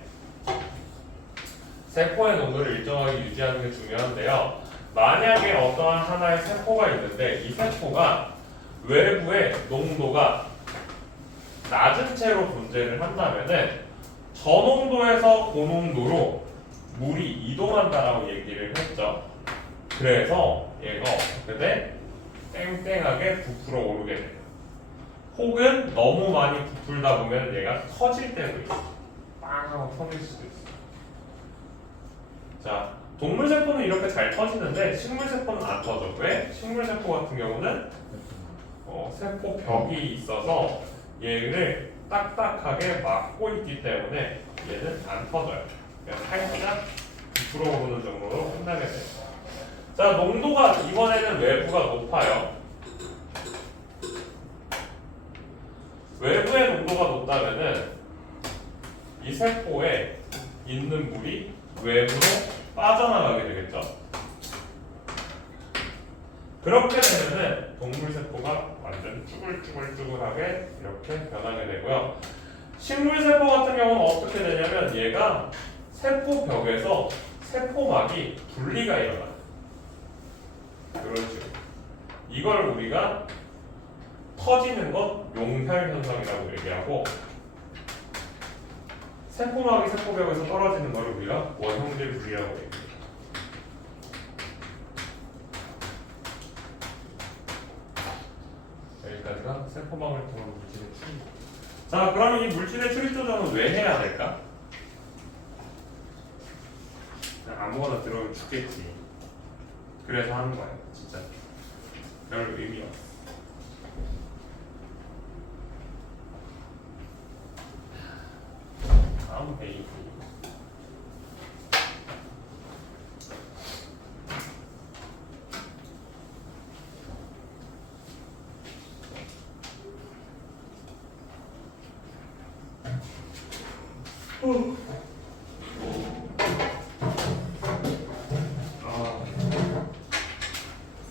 세포의 농도를 일정하게 유지하는 게 중요한데요. 만약에 어떠한 하나의 세포가 있는데 이 세포가 외부에 농도가 낮은 채로 존재를 한다면은 저농도에서 고농도로 물이 이동한다라고 얘기를 했죠. 그래서 얘가 어떻게 돼? 땡땡하게 부풀어 오르게 돼요. 혹은 너무 많이 부풀다 보면 얘가 터질 때도 있어. 빵 하고 터질 수도 있어. 자, 동물 세포는 이렇게 잘 터지는데 식물 세포는 안 터져. 왜? 식물 세포 같은 경우는 세포 벽이 있어서 얘를 딱딱하게 막고 있기 때문에 얘는 안 터져요. 그냥 살짝 부풀어 오르는 정도로 끝나게 돼요. 자, 농도가 이번에는 외부가 높아요. 외부의 농도가 높다면은 이 세포에 있는 물이 외부로 빠져나가게 되겠죠. 그렇게 되면은 동물 세포가 완전 쭈글쭈글쭈글하게 이렇게 변하게 되고요. 식물 세포 같은 경우는 어떻게 되냐면 얘가 세포벽에서 세포막이 분리가 일어나요. 이런 식으로. 이걸 우리가 터지는 것 용혈 현상이라고 얘기하고, 세포막이 세포벽에서 떨어지는 걸 우리가 원형질 분리라고 얘기해요. 여기까지가 세포막을 통한 물질의 출입. 자, 그러면 이 물질의 출입 조절은 왜 해야 될까? 그냥 아무거나 들어오면 죽겠지. 그래서 하는 거예요, 진짜. 별 의미 없어. 다음 페이지.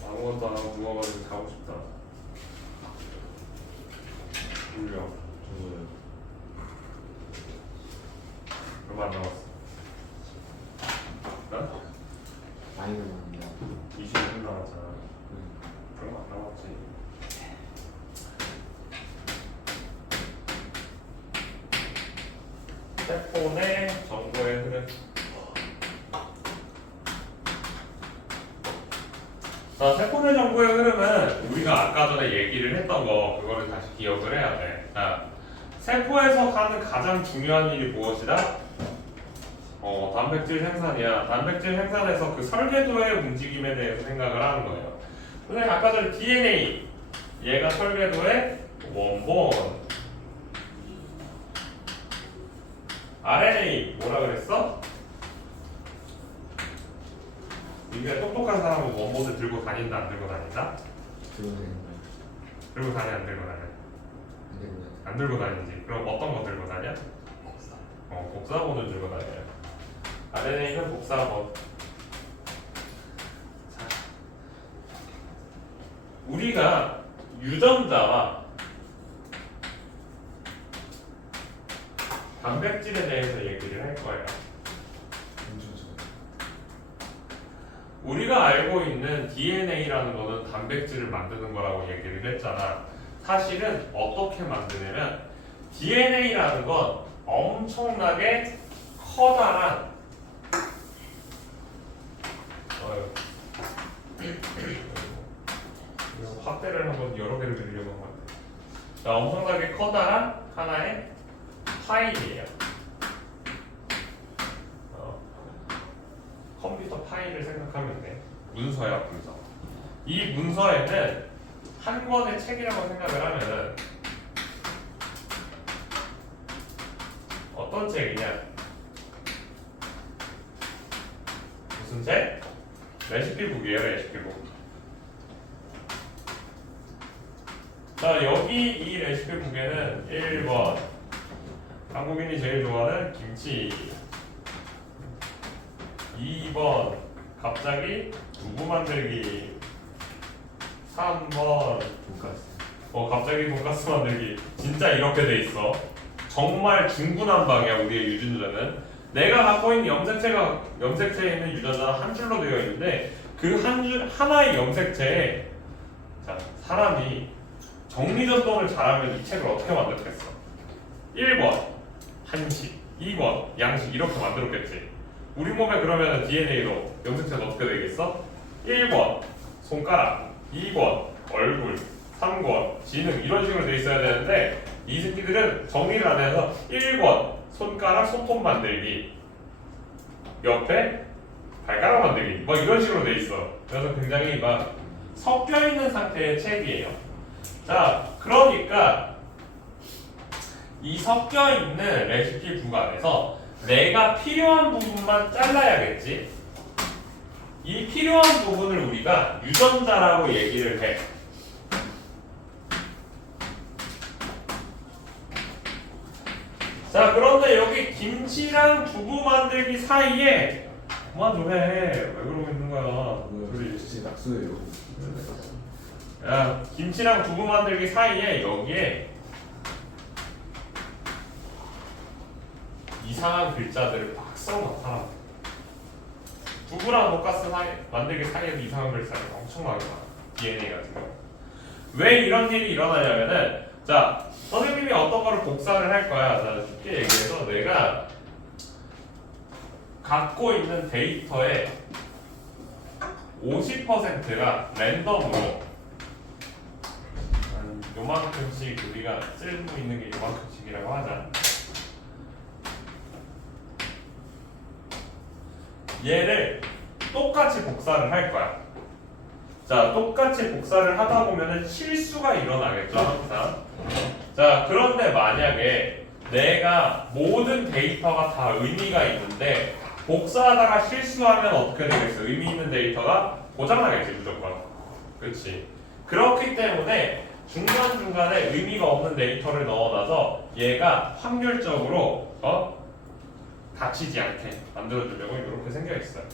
아무것도 안 하고 누워가지고 자고 싶다. 울려. 저도요. 얼마 안 남았어? 나? 많이 남았네요. 20분 남았잖아. 얼마 안 남았지. 세포 내 정보의 흐름. 자, 세포 내 정보의 흐름은 우리가 아까 전에 얘기를 했던 거, 그거를 다시 기억을 해야 돼. 자, 세포에서 하는 가장 중요한 일이 무엇이다? 단백질 생산이야. 단백질 생산에서 그 설계도의 움직임에 대해서 생각을 하는 거예요. 근데 아까 전에 DNA, 얘가 설계도의 원본. RNA 뭐라 그랬어? 이게 똑똑한 사람은 원본을 들고 다닌다, 안 들고 다닌다? 들어야 되는 거예요. 들고 다녀, 안 들고 다녀? 안 되는 안 들고 다니지. 그럼 어떤 거 들고 다녀? 거예요. 복사본을 들고 다녀요. RNA는 복사본. 자, 우리가 유전자와 단백질에 대해서 얘기를 할 거예요. 우리가 알고 있는 DNA라는 거는 단백질을 만드는 거라고 얘기를 했잖아. 사실은 어떻게 만드냐면 DNA라는 건 엄청나게 커다란 확대를 한번 여러 개를 그리려고 한 것 같아요. 자, 엄청나게 커다란 하나의 파일이에요. 컴퓨터 파일을 생각하면 돼. 문서야, 문서. 이 문서에는 한 권의 책이라고 생각을 하면은 어떤 책이냐? 무슨 책? 레시피북이에요, 레시피북. 자, 여기 이 레시피북에는 1번 한국인이 제일 좋아하는 김치, 2번 갑자기 두부 만들기, 3번 돈가스. 갑자기 돈가스 만들기. 진짜 이렇게 돼 있어. 정말 중구난방이야, 우리의 유전자는. 내가 갖고 있는 염색체에 있는 유전자는 한 줄로 되어 있는데 그 하나의 염색체에 자, 사람이 정리전동을 잘하면 이 책을 어떻게 만들었겠어? 1번 한식, 2번 양식 이렇게 만들었겠지. 우리 몸에 그러면 DNA로 염색체는 어떻게 되겠어? 1번 손가락, 2번 얼굴, 3번 지능 이런 식으로 돼 있어야 되는데 이 새끼들은 정리를 안 해서 1번 손가락 손톱 만들기, 옆에 발가락 만들기 막 이런 식으로 돼 있어. 그래서 굉장히 막 섞여 있는 상태의 책이에요. 자, 그러니까 이 섞여 있는 레시피 북 안에서 내가 필요한 부분만 잘라야겠지. 이 필요한 부분을 우리가 유전자라고 얘기를 해. 자, 그런데 여기 김치랑 두부 만들기 사이에 그만 좀 해. 왜 그러고 있는 거야? 뭐야? 진짜 낙서예요. 야, 김치랑 두부 만들기 사이에 여기에 이상한 글자들을 막 써놓잖아. 두부랑 돈가스 사이 만들기 사이에도 이상한 글자를 엄청나게 많아. DNA 같은 경우. 왜 이런 일이 일어나냐면은, 자, 선생님이 어떤 거를 복사를 할 거야. 자, 쉽게 얘기해서 내가 갖고 있는 데이터의 50%가 랜덤으로 한 요만큼씩 우리가 쓸고 있는 게 요만큼씩이라고 하자. 얘를 똑같이 복사를 할 거야. 자, 똑같이 복사를 하다 보면은 실수가 일어나겠죠, 항상. 자, 그런데 만약에 내가 모든 데이터가 다 의미가 있는데 복사하다가 실수하면 어떻게 되겠어? 의미 있는 데이터가 고장나겠지, 무조건. 그렇지. 그렇기 때문에 중간중간에 의미가 없는 데이터를 넣어놔서 얘가 확률적으로 다치지 않게 만들어주려고 이렇게 생겨있어요.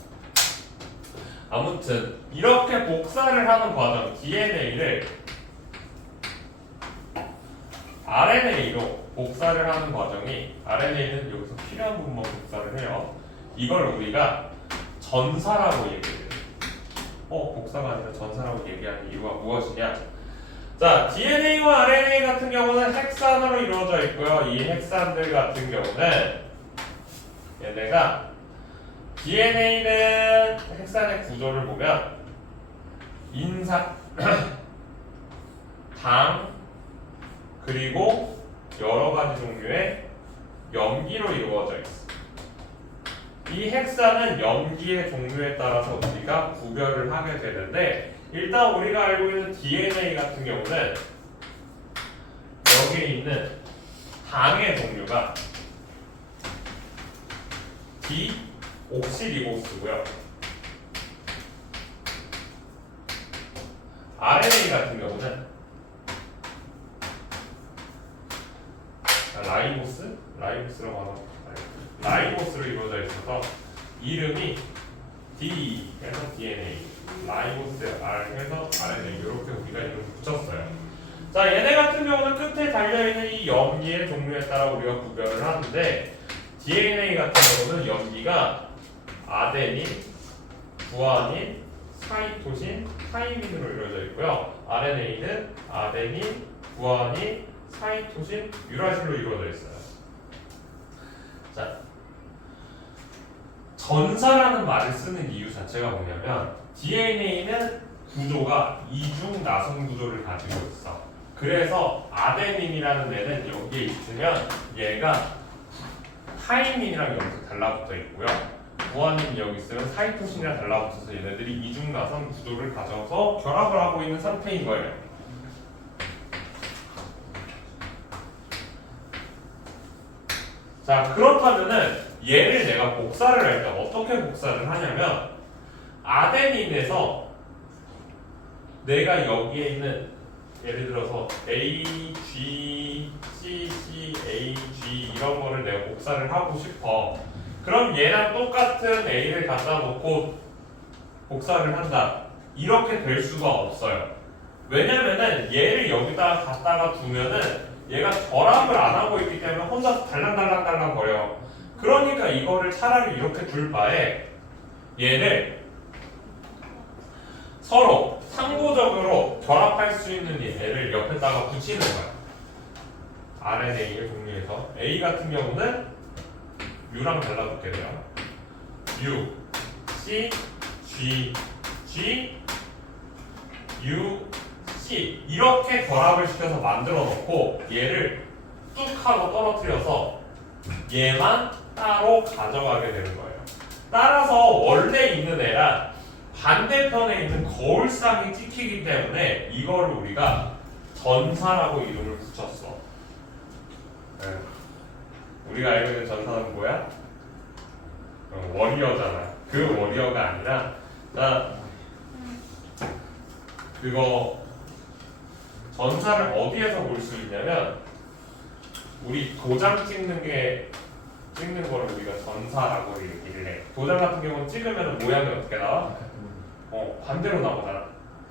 아무튼 이렇게 복사를 하는 과정, DNA를 RNA로 복사를 하는 과정이, RNA는 여기서 필요한 부분만 복사를 해요. 이걸 우리가 전사라고 얘기해요. 복사가 아니라 전사라고 얘기하는 이유가 무엇이냐? 자, DNA와 RNA 같은 경우는 핵산으로 이루어져 있고요. 이 핵산들 같은 경우는 얘네가 DNA는 핵산의 구조를 보면 인산, 당, 그리고 여러 가지 종류의 염기로 이루어져 있어. 이 핵산은 염기의 종류에 따라서 우리가 구별을 하게 되는데, 일단 우리가 알고 있는 DNA 같은 경우는 여기에 있는 당의 종류가 디옥시리보스고요. RNA 같은 경우는 라이보스라고 하나? 라이보스로 이루어져 있어서 이름이 D 해서 DNA, 라이보스 R 해서 RNA, 이렇게 우리가 이름을 붙였어요. 자, 얘네 같은 경우는 끝에 달려있는 이 염기의 종류에 따라 우리가 구별을 하는데, DNA 같은 경우는 염기가 아데닌, 구아닌, 사이토신, 타이민으로 이루어져 있고요. RNA는 아데닌, 구아닌, 사이토신, 유라실로 이루어져 있어요. 자, 전사라는 말을 쓰는 이유 자체가 뭐냐면, DNA는 구조가 이중 나선 구조를 가지고 있어. 그래서 아데닌이라는 애는 여기에 있으면 얘가 타이민이랑 여기서 달라붙어 있고요. 구아닌이 여기 있으면 사이토신이랑 달라붙어서 얘네들이 이중 나선 구조를 가져서 결합을 하고 있는 상태인 거예요. 자, 그렇다면은 얘를 내가 복사를 할 때 어떻게 복사를 하냐면, 아데닌에서 내가 여기에 있는 예를 들어서 A, G, C, C, A, G 이런 거를 내가 복사를 하고 싶어. 그럼 얘랑 똑같은 A를 갖다 놓고 복사를 한다. 이렇게 될 수가 없어요. 왜냐면은 얘를 여기다가 갖다가 두면은 얘가 결합을 안 하고 있기 때문에 혼자 달랑달랑달랑 거려. 그러니까 이거를 차라리 이렇게 둘 바에 얘를 서로 상호적으로 결합할 수 있는 얘를 옆에다가 붙이는 거야. RNA의 종류에서 A 같은 경우는 U랑 달라붙게 돼요. U, C, G, G, U, C 이렇게 결합을 시켜서 만들어 놓고 얘를 뚝 하고 떨어뜨려서 얘만 따로 가져가게 되는 거예요. 따라서 원래 있는 애랑 반대편에 있는 거울상이 찍히기 때문에 이거를 우리가 전사라고 이름을 붙였어. 네. 우리가 알고 있는 전사는 뭐야? 워리어잖아. 그 워리어가 아니라 자, 그거 전사를 어디에서 볼 수 있냐면 우리 도장 찍는 거를 우리가 전사라고 얘기를 해. 도장 같은 경우는 찍으면 모양이 어떻게 나와? 반대로 나오잖아.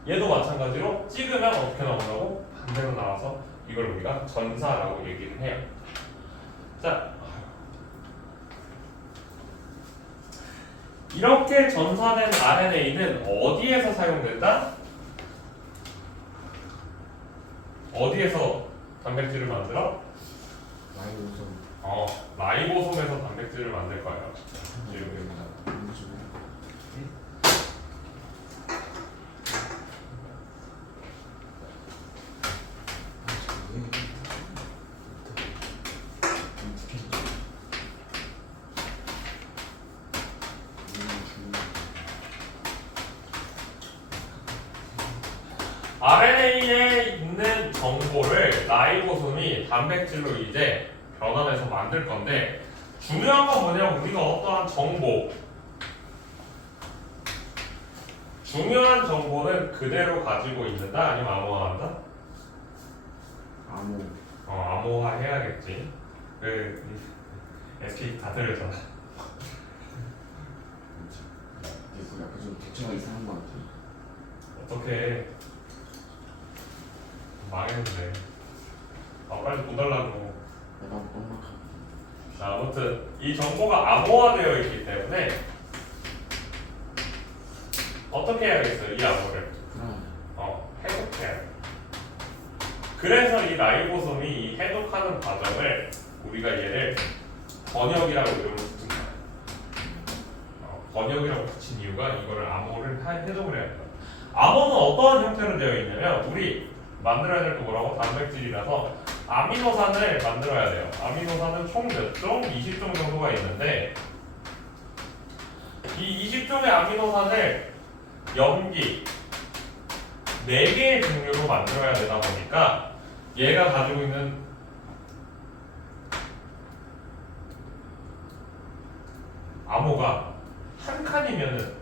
얘도 마찬가지로 찍으면 어떻게 나온다고? 반대로 나와서 이걸 우리가 전사라고 얘기를 해요. 자, 이렇게 전사된 RNA는 어디에서 사용된다? 어디에서 단백질을 만들어? 라이보솜. 라이보솜에서 단백질을 만들 거예요. RNA에 있는 정보를 라이보솜이 단백질로 이제 변환해서 만들 건데 중요한 건 뭐냐면 우리가 어떠한 중요한 정보는 그대로 가지고 있는다 아니면 암호화한다? 암호화 해야겠지. SK 다 들렸잖아. 이거 약간 좀 대처가 이상한 것 같아. 어떻게 망했는데. 빨리 돈 달라고. 내가 뻔막하고. 자, 아무튼 이 정보가 암호화되어 있기 때문에 어떻게 해야겠어요? 이 암호를 해독해야 돼. 그래서 이 라이보솜이 이 해독하는 과정을 우리가 얘를 번역이라고 이름을 붙인 거야. 번역이라고 붙인 이유가 이거를 암호를 해독을 해야 돼요. 암호는 어떠한 형태로 되어 있냐면 우리 만들어야 될 거 뭐라고? 단백질이라서 아미노산을 만들어야 돼요. 아미노산은 총 몇 종? 20종 정도가 있는데 이 20종의 아미노산을 염기 4개의 종류로 만들어야 되다 보니까 얘가 가지고 있는 암호가 한 칸이면은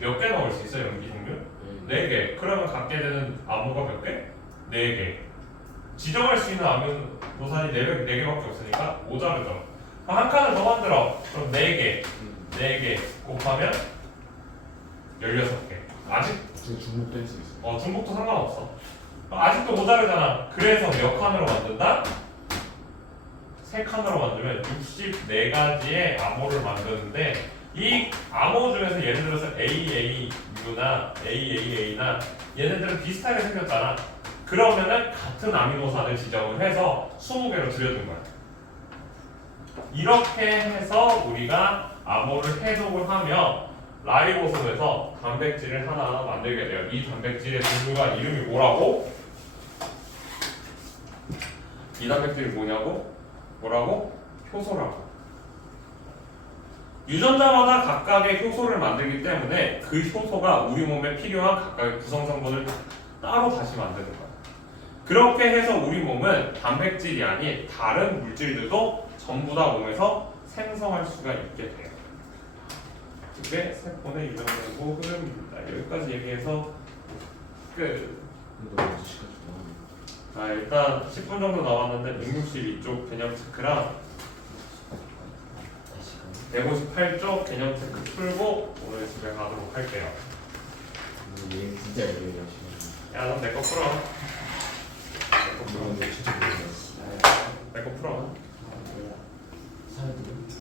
몇 개 넣을 수 있어요? 염기 종류? 4개. 그러면 갖게 되는 암호가 몇 개? 4개. 지정할 수 있는 아미노산이 4개밖에 없으니까 모자르죠. 그럼 한 칸을 더 만들어. 그럼 4개 곱하면 16개. 아직 중복도 할 수 있어. 중복도 상관없어. 아직도 모자르잖아. 그래서 몇 칸으로 만든다? 3칸으로 만들면 64가지의 암호를 만드는데 이 암호 중에서 예를 들어서 AAU나 AAA나 얘네들은 비슷하게 생겼잖아. 그러면은 같은 아미노산을 지정을 해서 20개로 줄여준 거야. 이렇게 해서 우리가 암호를 해독을 하면 라이보솜에서 단백질을 하나 만들게 돼요. 이 단백질의 종류가 이름이 뭐라고? 이 단백질이 뭐냐고? 뭐라고? 효소라고. 유전자마다 각각의 효소를 만들기 때문에 그 효소가 우리 몸에 필요한 각각의 구성성분을 따로 다시 만드는 거야. 그렇게 해서 우리 몸은 단백질이 아닌 다른 물질들도 전부 다 몸에서 생성할 수가 있게 돼요. 그게 세포의 유전자고 흐름입니다. 여기까지 얘기해서 끝. 자, 일단 10분 정도 남았는데 162쪽 개념 체크랑 158쪽 개념 체크 풀고 오늘 집에 가도록 할게요. 얘 진짜 열심히 야, 넌 내 거 풀어. 이거 진짜 모르겠어. 내 거 풀어.